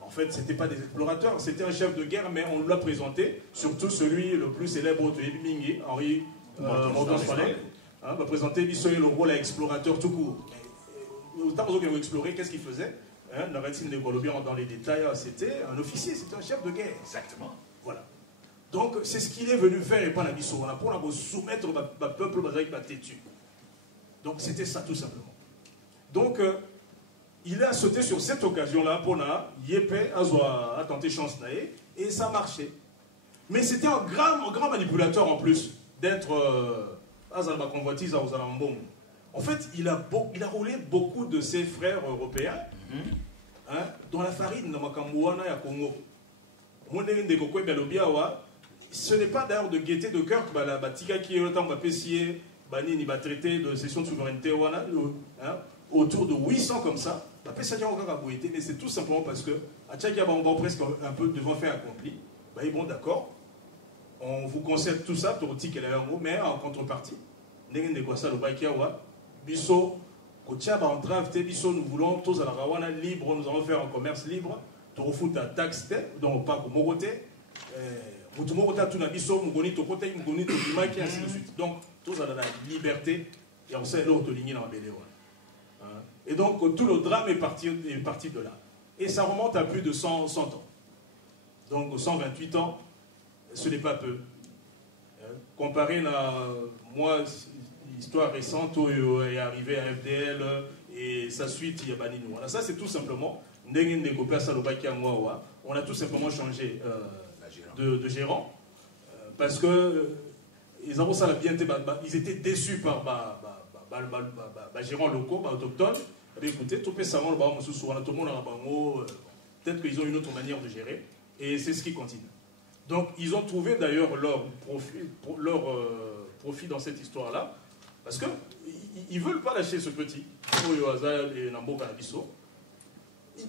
en fait, ce n'était pas des explorateurs, c'était un chef de guerre, mais on l'a présenté, surtout celui le plus célèbre de Mingi, Henri Morton-Spallet, va présenter le rôle à explorateur tout court. Autant qu'ils ont exploré, qu'est-ce qu'il faisait? La rétine de Colombien dans les détails, c'était un officier, c'était un chef de guerre. Exactement. Voilà. Donc, c'est ce qu'il est venu faire et pas la mission. Pour soumettre le peuple avec la têtue. Donc, c'était ça tout simplement. Donc, il a sauté sur cette occasion-là pour Yépé a tenté chance et ça marchait. Mais c'était un grand manipulateur en plus d'être Azalba convoitise aux Alambong. En fait, il a roulé beaucoup de ses frères européens dans la farine dans Makambouana et à Congo. Ce n'est pas d'ailleurs de gaieté de cœur que la Batika qui est autant Bapessier, Banini va traiter de cession de souveraineté autour de 800 comme ça. Mais c'est tout simplement parce que à Tchakia, on va presque un peu devant faire accompli. Bon, d'accord, on vous concède tout ça, mais en contrepartie, Bisso, nous voulons tous à la Rawana libre, nous allons faire un commerce libre, tu refous ta taxe, donc pas comme Morote, ainsi de suite. Donc, tous à la liberté, et on sait l'autre ligne dans la BD. Et donc, tout le drame est parti de là. Et ça remonte à plus de 100 ans. Donc, 128 ans, ce n'est pas peu. Comparé à moi, l'histoire récente où il est arrivé à FDL et sa suite, il y a Baninou. Voilà, ça, c'est tout simplement, on a tout simplement changé de gérant. Parce que ils étaient déçus par gérants locaux, autochtones. Écoutez, tout le monde peut-être qu'ils ont une autre manière de gérer. Et c'est ce qui continue. Donc, ils ont trouvé d'ailleurs leur profit dans cette histoire-là, parce qu'ils ne veulent pas lâcher ce petit,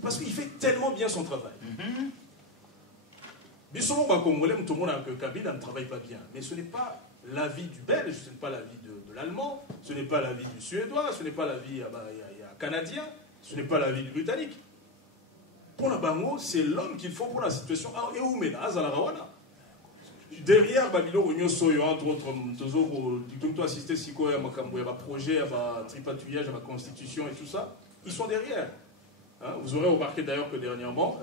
parce qu'il fait tellement bien son travail. Bissot, Congolais, tout le monde a que Kabila ne travaille pas bien. Mais ce n'est pas l'avis du Belge, ce n'est pas l'avis de l'Allemand, ce n'est pas l'avis du Suédois, ce n'est pas l'avis canadien, ce n'est pas l'avis du Britannique. Pour la Bango, c'est l'homme qu'il faut pour la situation. Et où mène Azalarawana. Derrière Babylon, Union Soyo, entre autres, tu as assisté à un projet, à un tripatouillage, à la constitution et tout ça, ils sont derrière. Hein? Vous aurez remarqué d'ailleurs que dernièrement,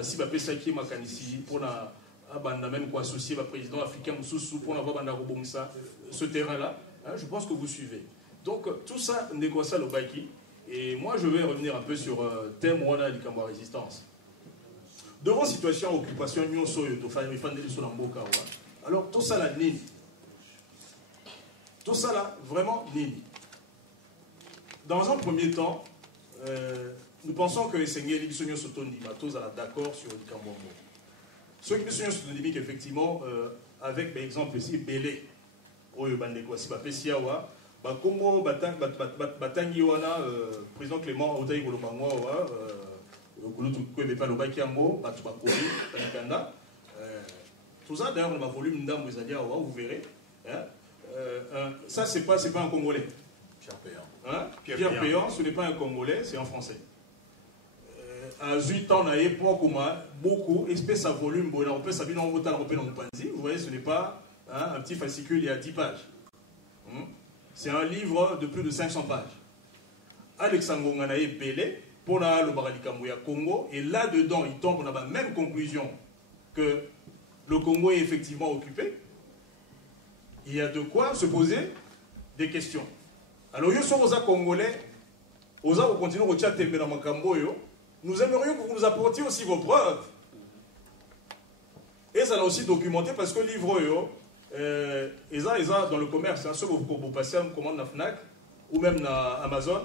si Bapé Saki Makanisi, pour même associer le président africain Moussoussou, pour avoir ce terrain-là, hein, je pense que vous suivez. Donc tout ça négocie le Baki. Et moi je vais revenir un peu sur thème Rwanda du Cambois Résistance. Devant situation occupation Nyon Soyo, alors tout ça là, nini. Tout ça là, vraiment nini. Dans un premier temps, nous pensons que les Seigneurs Libisonio Sotondi, tous d'accord sur le Cambombo. Ceux qui sont sotondi, effectivement, avec par exemple ici, Belé, Oyo Bandeko, Sibapé Siawa, Bakomo, Batangi Wana, président Clément, Otaï Golomangwa, Gouloutou Kwebe Lobakiambo, Batubakori, Banikanda. Tout ça, d'ailleurs, on a volume d'âme, vous verrez. Ça, c'est pas un Congolais. Pierre Péan. Hein? Pierre Péan, ce n'est pas un Congolais, c'est un Français. À 8 ans, on a beaucoup, espèce à volume, on peut s'habiller dans votre européen dans le Panzi. Vous voyez, ce n'est pas un petit fascicule, il y a 10 pages. C'est un livre de plus de 500 pages. Alexandre Nganaye Belé, pour le Baralikamouya Congo, et là-dedans, il tombe dans la même conclusion que le Congo est effectivement occupé. Il y a de quoi se poser des questions. Alors, nous sommes aux Congolais, aux Congolais, vous continuez au chat dans Makamboyo. Nous aimerions que vous nous apportiez aussi vos preuves. Et ça l'a aussi documenté parce que le livre, dans le commerce, ceux que vous passez en commande à FNAC ou même à Amazon,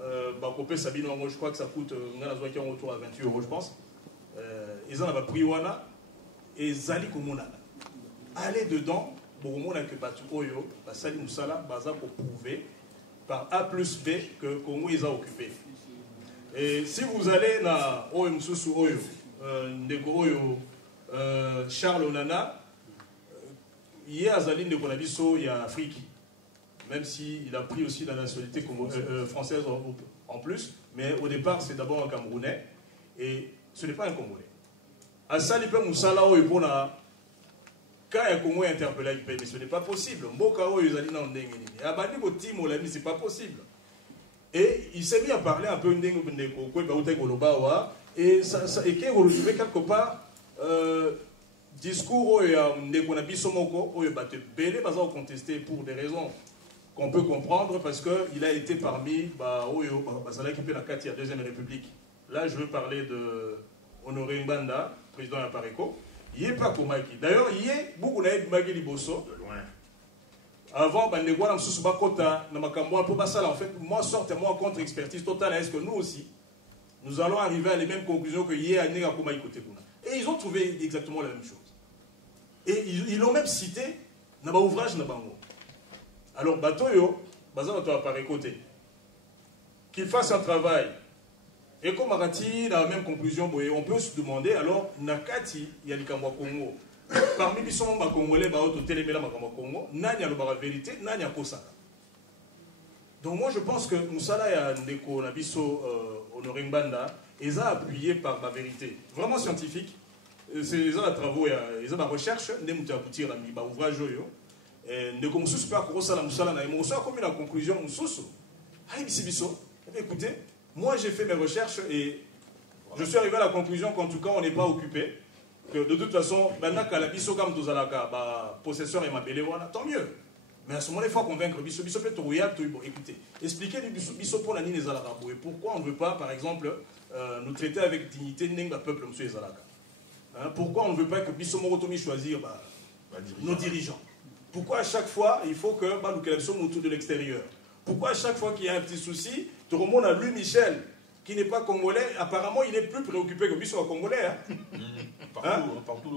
je crois que ça coûte autour à 28 €, je pense. Ils en ont pris wana et Zali Komonana. Allez dedans, pour que Batu Oyo, Sali Moussala, Baza pour prouver par A plus B que Congo les a occupés. Et si vous allez dans OM Soussou Oyo, Ndeko Oyo, Charles Onana, il y a Azali Ndeko Nabiso, il y a Afrique. Même s'il a pris aussi la nationalité française en plus, mais au départ c'est d'abord un Camerounais, et ce n'est pas un Congolais. Asali Pe Moussala Oyo Pona, quand un Congolais est interpellé, mais ce n'est pas possible. Mboka Oyo Zali na Ndengeni. Abandi Botimo l'a mis, c'est pas possible. Et il s'est mis à parler un peu Ndengeni, et qui est quelque part discours Ndeko Nabisomoko, Oyo Bate Belé, Baza contesté pour des raisons qu'on peut comprendre, parce qu'il a été parmi Oyo, Basala qui fait la 4e République. Là, je veux parler de Honoré Mbanda, président de la Pareco. Il n'est pas comme Maki. D'ailleurs, il y a beaucoup de Maki Liboso. De loin. Avant, Bandegouana Msoussouba Kota, Namakamboa, pour Basala, en fait, moi, sortez-moi contre-expertise totale. Est-ce que nous aussi, nous allons arriver à les mêmes conclusions que hier à Nega Komaï Kotekuna? Et ils ont trouvé exactement la même chose. Et ils l'ont même cité dans l'ouvrage Nabango. Alors, Batoyo, Bazan va apparaître côté. Qu'il fasse un travail. Et comme Arati, dans la même conclusion, on peut se demander, alors, Nakati, il y a les Kamwa Congo. Parmi les Congolais, Congo, Nani a la vérité, Nani a Kosaka. Donc, moi, je pense que Moussala et Ndeko Nabiso Honoré Mbanda, ils ont appuyé par la vérité. Vraiment scientifique. Ils ont des travaux, ils ont des recherches, ils ont abouti à l'ouvrage. Ndeko Moussoussou peut accrocher la Moussala, mais Moussala a commis la conclusion Moussoussou. Écoutez, moi j'ai fait mes recherches et je suis arrivé à la conclusion qu'en tout cas on n'est pas occupé. Que de toute façon, maintenant qu'à la Bisso comme Tozalaka, possesseur et ma belle, tant mieux. Mais à ce moment-là, il faut convaincre Bisso. Bisso peut écoutez, expliquez les Bisso pour la Nine Zalaka. Et pourquoi on ne veut pas, par exemple, nous traiter avec dignité Nenga peuple, M. Zalaka. Pourquoi on ne veut pas que Bisso Morotomi choisir nos dirigeants? Pourquoi à chaque fois, il faut que nous sommes autour de l'extérieur? Pourquoi à chaque fois qu'il y a un petit souci, tu remontes à lui, Michel, qui n'est pas congolais, apparemment il est plus préoccupé que lui soit congolais. Hein?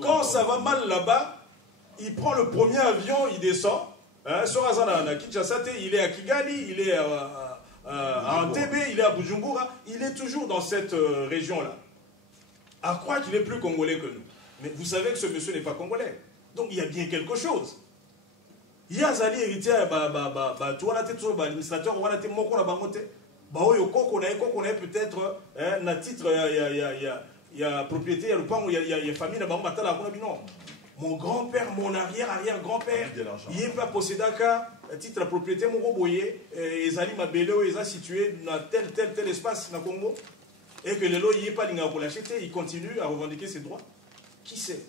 Quand ça va mal là-bas, il prend le premier avion, il descend. Sur Azana, Kinshasa, il est à Kigali, il est à Entebbe, il est à Bujumbura. Il est toujours dans cette région-là. À croire qu'il est plus congolais que nous. Mais vous savez que ce monsieur n'est pas congolais. Donc il y a bien quelque chose. Il y a Zali héritier, tu vois, l'administrateur, on a été moko na bangote. On a peut-être un titre, il y a propriété, il y a le pan, il y a famille, mon grand-père, mon arrière-arrière-grand-père, il n'est pas possédé qu'à titre de propriété, mon roboyer, et Zali Mabelo, ils sont situés dans tel espace dans le Congo, et que le lot, il n'est pas l'acheter, il continue à revendiquer ses droits. Qui sait?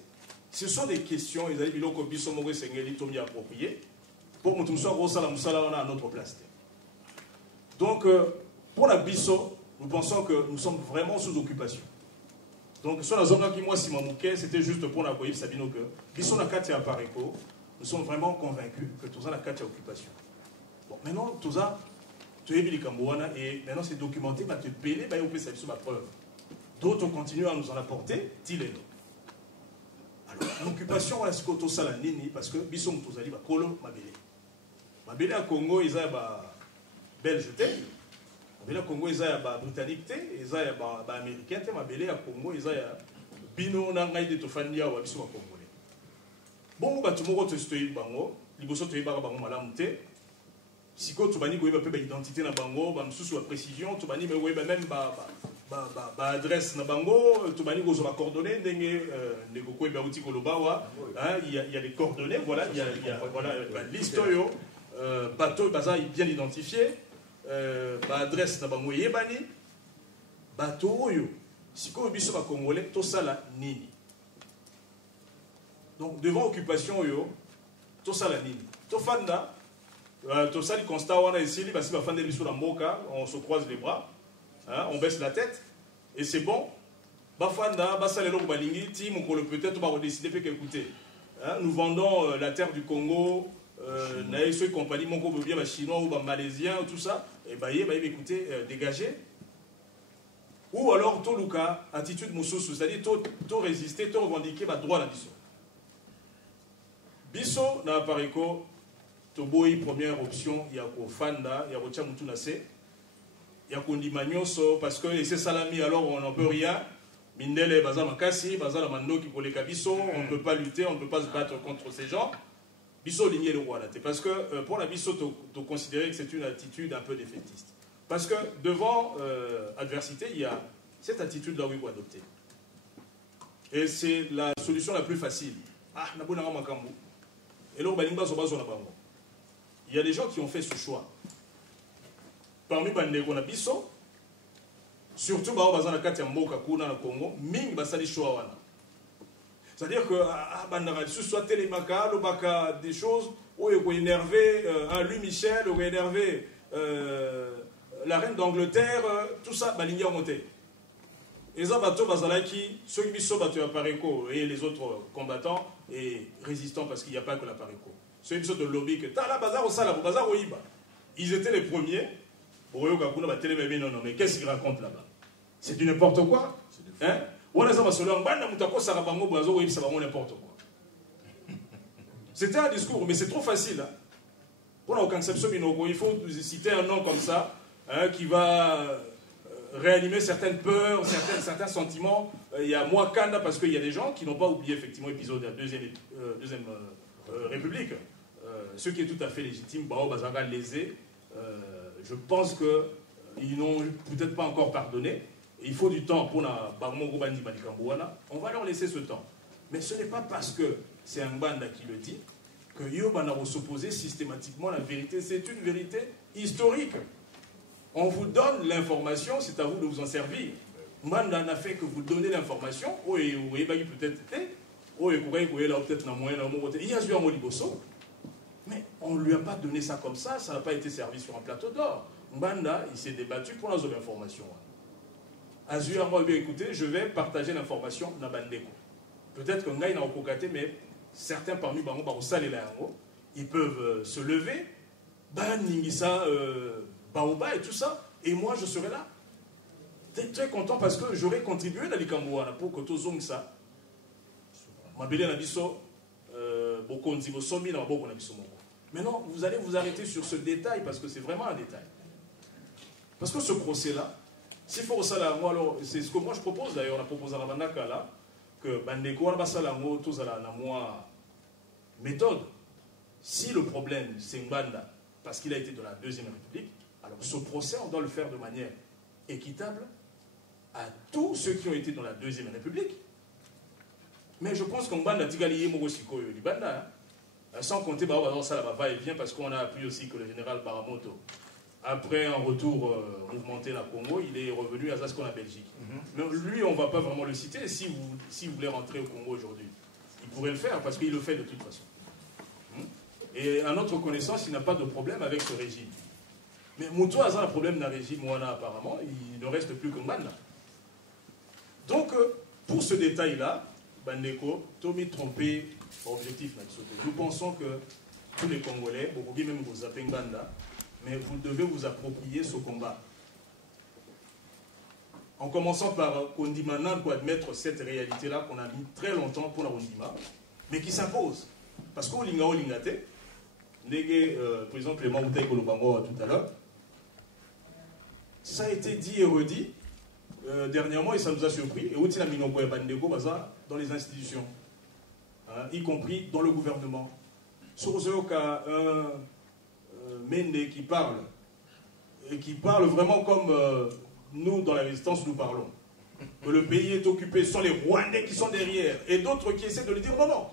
Ce sont des questions, ils allaient dire que Bisso Mogé Sengeli Tomi approprié, pour que nous soyons à notre place. Donc, pour la Bisso, nous pensons que nous sommes vraiment sous occupation. Donc, sur la zone qui moi, si c'était juste pour la Boïb Sabino que Bisso na Katia Pareko, nous sommes vraiment convaincus que tout ça na Katia occupation. Bon, maintenant, tout ça, tu es venu et maintenant c'est documenté, mais tu es payé, on peut savoir sur ma preuve. D'autres continuent à nous en apporter, t'il alors, l'occupation, c'est que tout ça la nini, parce que Bisso Mtouzali va Kolo Mabele. Mabele à Congo, ils ont belge. Mabele à Congo, ils ont britannique, ils ont américain, Mabele à Congo, ils ont bino nangai de Tofandia ou Bisso Congolais. Bon, tu m'as dit que bango, liboso tu es bango malamute. Si tu vas dire que tu as identité na bango, sous la précision, tu vas dire que même adresse na bango, tu vas dire que tu as coordonnées, il y a les coordonnées, voilà, il y a liste, bateau bien identifié, adresse na bango yebani, bateau yo, si tu as un Congolais, tout ça là, nini. Donc devant occupation yo, tout ça là, nini. Tout fanda, tout ça, le constat, on a essayé, on se croise les bras, hein, on baisse la tête, et c'est bon. Peut-être décider qu'écoutez, nous vendons la terre du Congo, compagnie, chinois ou malaisien, tout ça, et écoutez, dégagez. Ou alors, tout le cas, attitude moussous, c'est-à-dire tout résister, tout revendiquer, droit à la biso. Biso, na pariko, Toboy, première option, il y a Fanda, il y a Rocha Moutounase, il y a Kondimagnoso, parce que c'est Salami, alors on n'en peut rien. Mindele, Bazar Makasi, Bazar Mando qui pour les Kabiso, on ne peut pas lutter, on ne peut pas se battre contre ces gens. Bisso ligné le roi là. Parce que pour la Bisso, tu considérer que c'est une attitude un peu défaitiste. Parce que devant adversité, il y a cette attitude-là où il faut adopter. Et c'est la solution la plus facile. Ah, Nabonara Makambu. Et là, il y a des gens qui ont fait ce choix. Parmi les Bisso, surtout dans la Katiamboka, Kuna, Congo, Ming Basali choix. C'est-à-dire que soit Télémaca, des choses où il faut énerver Louis Michel, où il faut énerver la reine d'Angleterre, tout ça, Balinga monté. Et ça, ceux qui sont battus à Pareco et les autres combattants et résistants, parce qu'il n'y a pas que la Pareco. Ceux qui sont de lobby, que ils étaient les premiers. Non, mais qu'est-ce qu'ils racontent là-bas? C'est du n'importe quoi. Hein? C'était un discours, mais c'est trop facile. Hein? Pour la conception, il faut citer un nom comme ça, hein, qui va réanimer certaines peurs, certains sentiments. Il y a Mwakanda, parce qu'il y a des gens qui n'ont pas oublié effectivement l'épisode de la deuxième République. Ce qui est tout à fait légitime, Bao Bazaga lésé. Je pense qu'ils n'ont peut-être pas encore pardonné. Il faut du temps pour on va leur laisser ce temps. Mais ce n'est pas parce que c'est un banda qui le dit que Yobana va s'opposer systématiquement à la vérité. C'est une vérité historique. On vous donne l'information, c'est à vous de vous en servir. Banda n'a fait que vous donner l'information. Mais on ne lui a pas donné ça comme ça n'a pas été servi sur un plateau d'or. Mbanda, il s'est débattu pour la zone d'information. Azur, moi, bien écoutez, je vais partager l'information dans Bandeko. Peut-être que Ngaï n'a pas cocaté, mais certains parmi eux, ils peuvent se lever, Ningisa, Baoba et tout ça, et moi je serai là. Très, très content parce que j'aurais contribué dans les Cambouana pour que tout ça. mabele na biso bokonzi bosomi na maboko na biso moko. Maintenant, vous allez vous arrêter sur ce détail parce que c'est vraiment un détail. Parce que ce procès-là, s'il faut ça là, alors c'est ce que moi je propose d'ailleurs, on a proposé à Rabanaka là, que Bandeko Albasalango, tous à la moi méthode. Si le problème c'est Mbanda, parce qu'il a été de la Deuxième République, alors ce procès on doit le faire de manière équitable à tous ceux qui ont été dans la Deuxième République. Mais je pense qu'en Mbanda, Tigali Mogosiko Libanda, sans compter ça va et vient parce qu'on a appris aussi que le général Baramoto, après un retour mouvementé à Congo, il est revenu à Zascon, la Belgique. Mais lui, on ne va pas vraiment le citer. Si vous voulez rentrer au Congo aujourd'hui, il pourrait le faire parce qu'il le fait de toute façon. Et à notre connaissance, il n'a pas de problème avec ce régime. Mais Moutou a un problème dans le régime Mouana apparemment, il ne reste plus que Mbanda. Donc, pour ce détail-là, Bandeko, Tommy trompé objectif. Nous pensons que tous les Congolais, beaucoup même vous appelez Mbanda, mais vous devez vous approprier ce combat. En commençant par Kondimana, pour admettre cette réalité-là qu'on a mis très longtemps pour la Kondima, mais qui s'impose. Parce qu'au Linga Lingate, le président Clément Outaï Kolobango tout à l'heure, ça a été dit et redit dernièrement et ça nous a surpris. Et aussi la Minoko Bandeko dans les institutions, hein, y compris dans le gouvernement. Sur ce cas, Mende qui parle, et qui parle vraiment comme nous, dans la résistance, nous parlons. Que le pays est occupé, ce sont les Rwandais qui sont derrière, et d'autres qui essaient de le dire, non, non,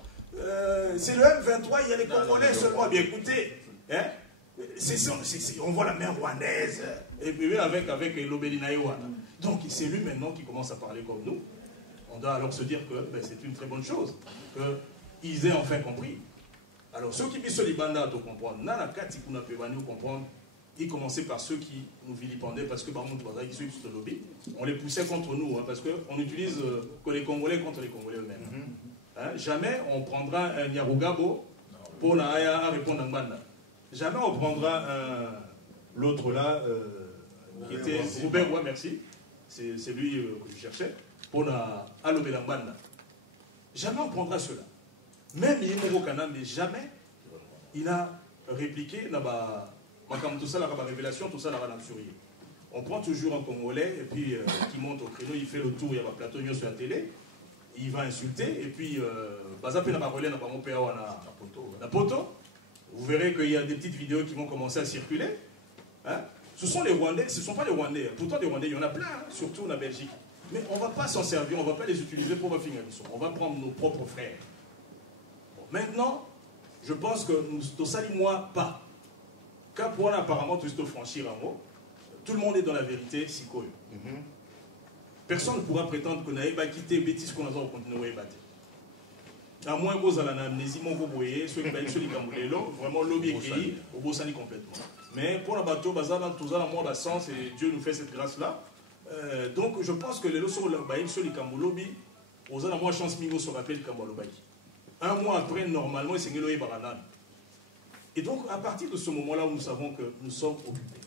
c'est le M23, il y a les Congolais seulement. Bien écoutez, hein, on voit la mer rwandaise, et puis avec l'Obelinaïwa. Donc c'est lui maintenant qui commence à parler comme nous. On doit alors se dire que ben, c'est une très bonne chose, qu'ils aient enfin compris. Alors, ceux qui disent Libanda, tu comprends, comprendre, y commencer par ceux qui nous vilipendaient parce que ceux qui sont le lobby, on les poussait contre nous, hein, parce qu'on utilise que les Congolais contre les Congolais eux-mêmes. Hein, jamais on prendra un Nyarugabo pour à répondre à Mbanda. Jamais on prendra l'autre là, qui était Robert Roy, merci, c'est lui que je cherchais, pour Alobela Mbanda. Jamais on prendra cela. Même Yemoro Kana, mais jamais il a répliqué tout ça, la révélation, tout ça, la Ranamsurier. On prend toujours un Congolais et puis qui monte au créneau, il fait le tour, il y a un plateau sur la télé, il va insulter et puis vous verrez qu'il y a des petites vidéos qui vont commencer à circuler. Hein? Ce sont les Rwandais, ce ne sont pas les Rwandais. Pourtant, des Rwandais, il y en a plein, hein, surtout en Belgique. Mais on ne va pas s'en servir, on ne va pas les utiliser pour finir. On va prendre nos propres frères. Maintenant, je pense que nous ne saluons pas. Quand on a apparemment tout franchir un mot, tout le monde est dans la vérité, si quoi. Personne ne pourra prétendre qu'on a quitté bêtises qu'on a continué à battre. À moins que vous ayez l'amnésie, vous voyez, ceux qui ont vraiment lobby écrit, au beau sali complètement. Mais pour la bateau, tout ça, moi, le sens, et Dieu nous fait cette grâce-là. Donc, je pense que les leçons de la lobby, vous avez moins chance de se rappeler le Kambolobaki. Un mois après, normalement, c'est Ngeloé Baranan. Et donc, à partir de ce moment-là où nous savons que nous sommes occupés.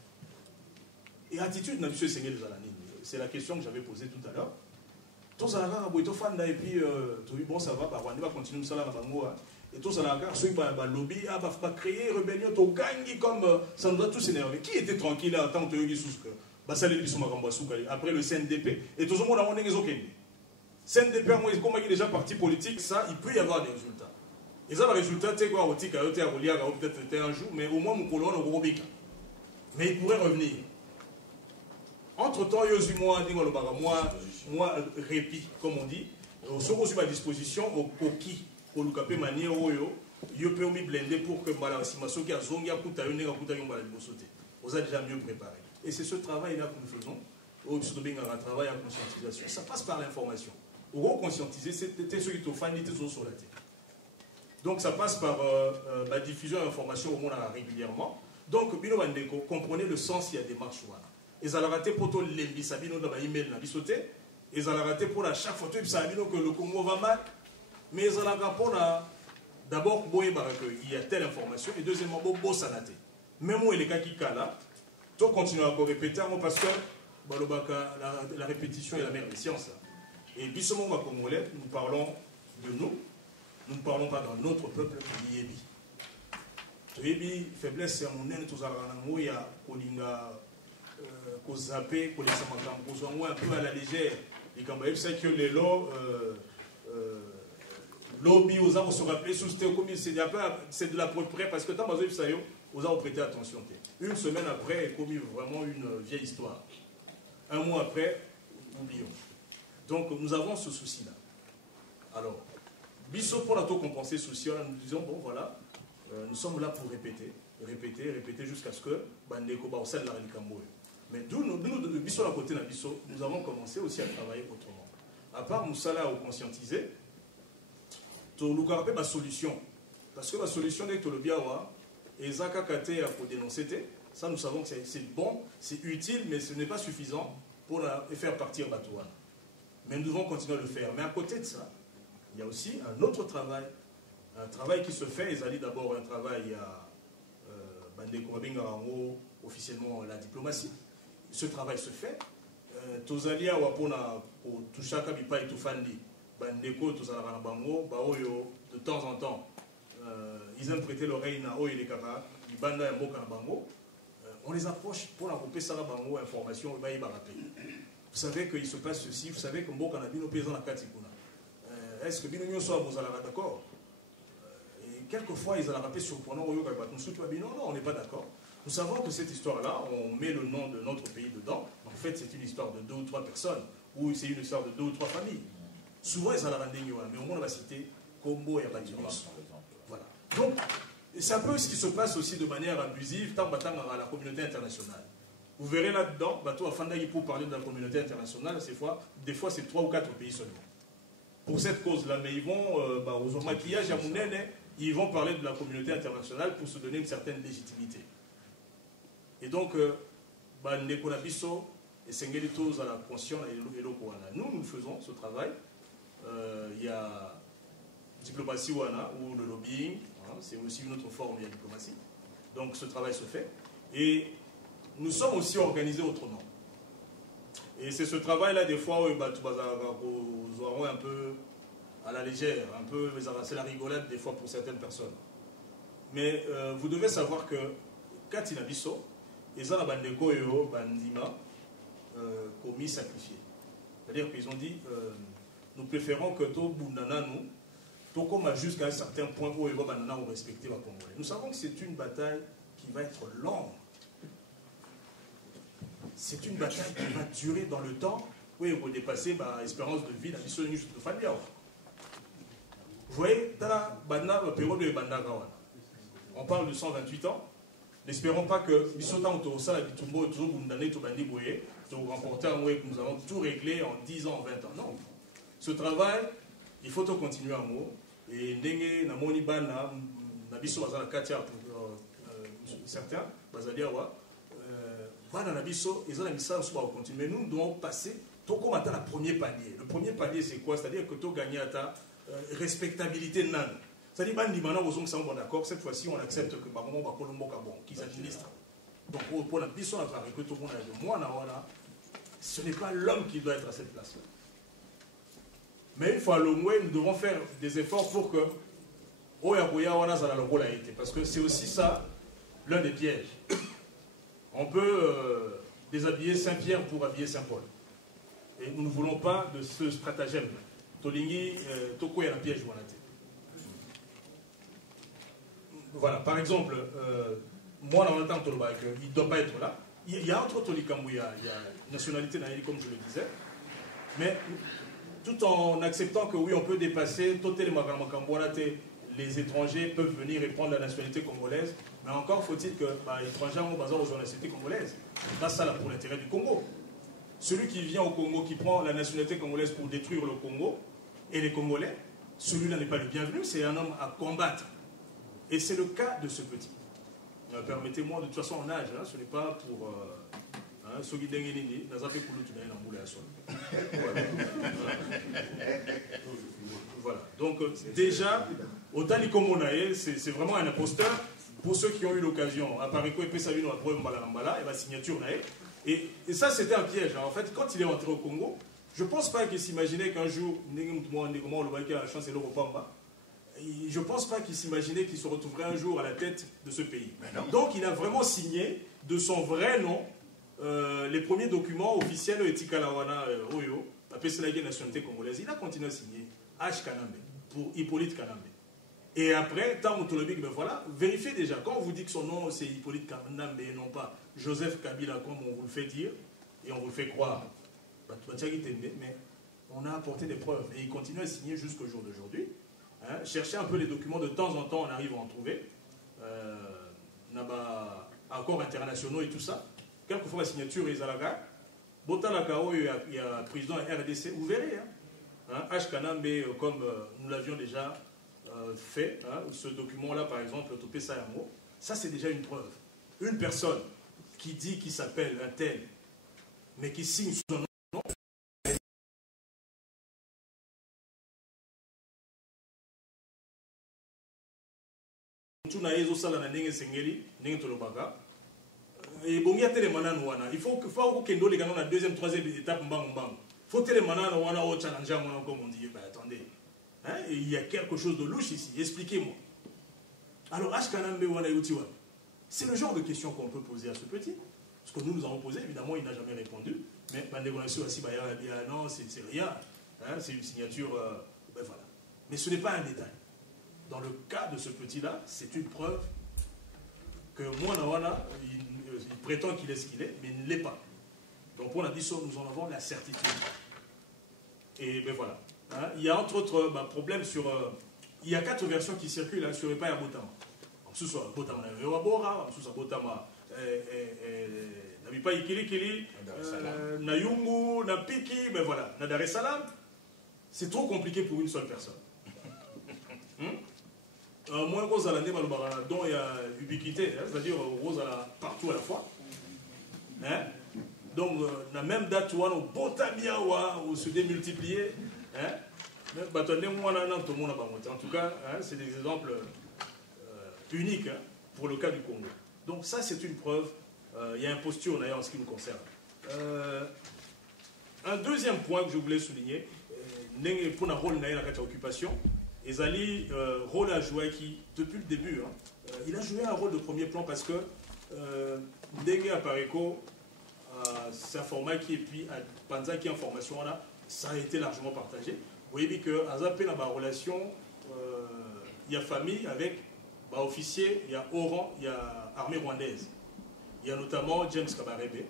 Et attitude, c'est la question que j'avais posée tout à l'heure. Tous à la et puis, bon, ça va, on va continuer ça là, et tous à la gare, ceux qui ont lobby, va créer rébellion, tu gagnes comme ça nous doit tous énerver. Qui était tranquille à tant que après le CNDP, et tout le monde a monté les okés. CNDP, comme il est déjà parti politique, ça, il peut y avoir des résultats. Et ça, le résultat, c'est quoi, peut-être un jour, mais au moins, mon colon, on va. Mais il pourrait revenir. Entre-temps, moi, répit, comme on dit, sur ma disposition, au coquille, pour le capé manier, je peux me blender pour que la simation qui a zongi à Kouta, on a déjà mieux préparé. Et c'est ce travail-là que nous faisons, un travail en conscientisation. Ça passe par l'information. Pour conscientiser, c'était ceux qui te font sur la tête. Donc ça passe par la diffusion d'informations au monde régulièrement. Donc, Bino Bandeko, comprenez le sens, il y a des marches. Ils ont raté pour tout l'embi, Sabino dans l'email, ils ont raté pour chaque photo, Sabino que le Congo va mal. Mais ils ont raté pour d'abord, il y a telle information, et deuxièmement, bon sanaté. Même moi, les cas qui là, tout continue à répéter, parce que la répétition est la mère des sciences. Et puis, ce moment congolais, nous parlons de nous, nous ne parlons pas dans notre peuple, Yebi. Yebi, faiblesse, c'est mon aîné, tout ça, il y a Kozape, un peu à la légère. Et quand même, c'est que les lots, lobby aux arbres se rappeler sous c'est de la près parce que tant que ça aux arbres prêter attention. Une semaine après, il commis vraiment une vieille histoire. Un mois après, oublions. Donc nous avons ce souci-là. Alors, Bissot pour la tout compenser ce souci, nous disons bon voilà, nous sommes là pour répéter jusqu'à ce que Bandeko ba au sein de la Rélikamboé. Mais d'où nous de Bissot à côté de Bissot, nous avons commencé aussi à travailler autrement. À part Moussala au conscientiser, tu nous garder ma solution. Parce que la solution est que le biawa et Zaka Kate a pour dénoncer, ça nous savons que c'est bon, c'est utile, mais ce n'est pas suffisant pour faire partir Batouane. Mais nous devons continuer à le faire. Mais à côté de ça, il y a aussi un autre travail. Un travail qui se fait, ils allaient d'abord un travail à Bandeko Mabingarango, officiellement la diplomatie. Ce travail se fait. Tozalia Wapona, pour Touchaka Bipa et Toufandi, Bandeko, Tozala Bango, Baoyo, de temps en temps, ils aiment prêter l'oreille à Oyo et les Kara, Banda et Mboka Bango. On les approche pour la couper Sara Bango, information, vous savez qu'il se passe ceci, vous savez que Mboka Nabino paysan à Katikuna. Est-ce que Bino soit vous allez d'accord? Et quelquefois, ils allaient rappeler surprenant, non, on n'est pas d'accord. Nous savons que cette histoire-là, on met le nom de notre pays dedans. En fait, c'est une histoire de 2 ou 3 personnes, ou c'est une histoire de 2 ou 3 familles. Souvent, ils allaient rendre mais au moins, on va citer Combo et Abadinos. Voilà. Donc, c'est un peu ce qui se passe aussi de manière abusive, tant à la communauté internationale. Vous verrez là-dedans, Bateau Afanda, pour parler de la communauté internationale, des fois, c'est 3 ou 4 pays seulement. Pour cette cause-là, mais ils vont, aux maquillages à Mounene, ils vont parler de la communauté internationale pour se donner une certaine légitimité. Et donc, Nekonabiso et Sengelitos à la conscience et l'Okoana. Nous faisons ce travail. Il y a diplomatie Wana ou le lobbying, hein, c'est aussi une autre forme de diplomatie. Donc ce travail se fait. Et nous sommes aussi organisés autrement. Et c'est ce travail-là, des fois, où nous aurons un peu à la légère, un peu, c'est la rigolade des fois pour certaines personnes. Mais vous devez savoir que Katina Bisso, ils ont bandeko et bandima commis sacrifié. C'est-à-dire qu'ils ont dit, nous préférons que tout bounana nous, tout comme jusqu'à un certain point où ils vont respecter la Congolais. Nous savons que c'est une bataille qui va être longue. C'est une bataille qui va durer dans le temps. Oui, il faut dépasser l'espérance de vie, la mission de famille. Vous voyez, dans la période de Bandagawana, on parle de 128 ans. N'espérons pas que nous allons tout régler en 10 ans, en 20 ans. Non. Ce travail, il faut continuer à mot. Et certains, mais nous devons passer comme à la premier palier. Le premier palier, c'est quoi? C'est-à-dire que tu gagnes à ta respectabilité nan. C'est-à-dire que d'accord, cette fois-ci, on accepte que qu'ils administrent. Donc, pour la mission, que tout le monde a de moi, ce n'est pas l'homme qui doit être à cette place-là. Mais une fois à l'homme, nous devons faire des efforts pour que parce que c'est aussi ça, l'un des pièges. On peut déshabiller Saint-Pierre pour habiller Saint-Paul. Et nous ne voulons pas de ce stratagème. Tolingi, Toko est un piège. Voilà, par exemple, moi, dans le temps, il ne doit pas être là. Il y a autre Tolikambu, il y a nationalité, comme je le disais. Mais tout en acceptant que oui, on peut dépasser, les étrangers peuvent venir et prendre la nationalité congolaise, mais encore faut-il que les étrangers ont besoin de la nationalité congolaise. Pas ça là pour l'intérêt du Congo. Celui qui vient au Congo, qui prend la nationalité congolaise pour détruire le Congo et les Congolais, celui-là n'est pas le bienvenu, c'est un homme à combattre. Et c'est le cas de ce petit. Permettez-moi, de toute façon en âge, ce n'est pas pour... Voilà. Donc déjà, au Tali Komonae, c'est vraiment un imposteur. Pour ceux qui ont eu l'occasion, à Paris, et la signature. Et ça, c'était un piège. En fait, quand il est rentré au Congo, je ne pense pas qu'il s'imaginait qu'un jour, je ne pense pas qu'il s'imaginait qu'il se retrouverait un jour à la tête de ce pays. Donc il a vraiment signé de son vrai nom les premiers documents officiels de Tikalawana Oyo, la nationalité congolaise. Il a continué à signer H. Kanambe pour Hippolyte Kanambe. Et après, tant Moutolobique, ben voilà, vérifiez déjà. Quand on vous dit que son nom c'est Hippolyte Kanambe et non pas Joseph Kabila, comme on vous le fait dire, et on vous le fait croire, mais on a apporté des preuves. Et il continue à signer jusqu'au jour d'aujourd'hui. Hein, cherchez un peu les documents, de temps en temps, on arrive à en trouver. Accords internationaux et tout ça. Quelquefois, la signature est à la gare. Botalakao, il y a président RDC, vous verrez. H. Kanambe, comme nous l'avions déjà fait, ce document-là, par exemple, Topé Sayamo, ça c'est déjà une preuve. Une personne qui dit qu'il s'appelle un tel, mais qui signe son nom, et bon, il y a tellement de gens. Il faut que nous ayons la deuxième, troisième étape. Il faut que nous ayons challenge, comme on dit. Attendez, il y a quelque chose de louche ici. Expliquez-moi. Alors, c'est le genre de question qu'on peut poser à ce petit. Ce que nous avons posé, évidemment, il n'a jamais répondu. Mais non, c'est rien. C'est une signature. Ben voilà. Mais ce n'est pas un détail. Dans le cas de ce petit-là, c'est une preuve que Mouanawana, il prétend qu'il est ce qu'il est, mais il ne l'est pas. Donc on a dit ça, nous en avons la certitude. Et ben voilà. Il y a entre autres problèmes sur... il y a 4 versions qui circulent sur Epa et Botama. Ce soit Botama na Wabora, ce soit Botama na Bipa Ikilikili, na Yungu, na Piki, ben voilà, na Dar es Salaam. C'est trop compliqué pour une seule personne. Moi, Rose à l'année, dont il y a ubiquité, c'est-à-dire Rose partout à la fois. Donc, la même date où on botamia ou se démultiplier. En tout cas, c'est des exemples uniques pour le cas du Congo. Donc, ça, c'est une preuve. Il y a imposture d'ailleurs en ce qui nous concerne. Un deuxième point que je voulais souligner, pour la rôle de la occupation. Ezali, rôle à jouer qui, depuis le début, il a joué un rôle de premier plan parce que Ndenge à Pareko, c'est un format qui, et puis à Panza qui est en formation là, ça a été largement partagé. Vous voyez que à Zapé, dans ma relation, il y a famille avec officier, il y a Oran, il y a armée rwandaise. Il y a notamment James Kabarebe,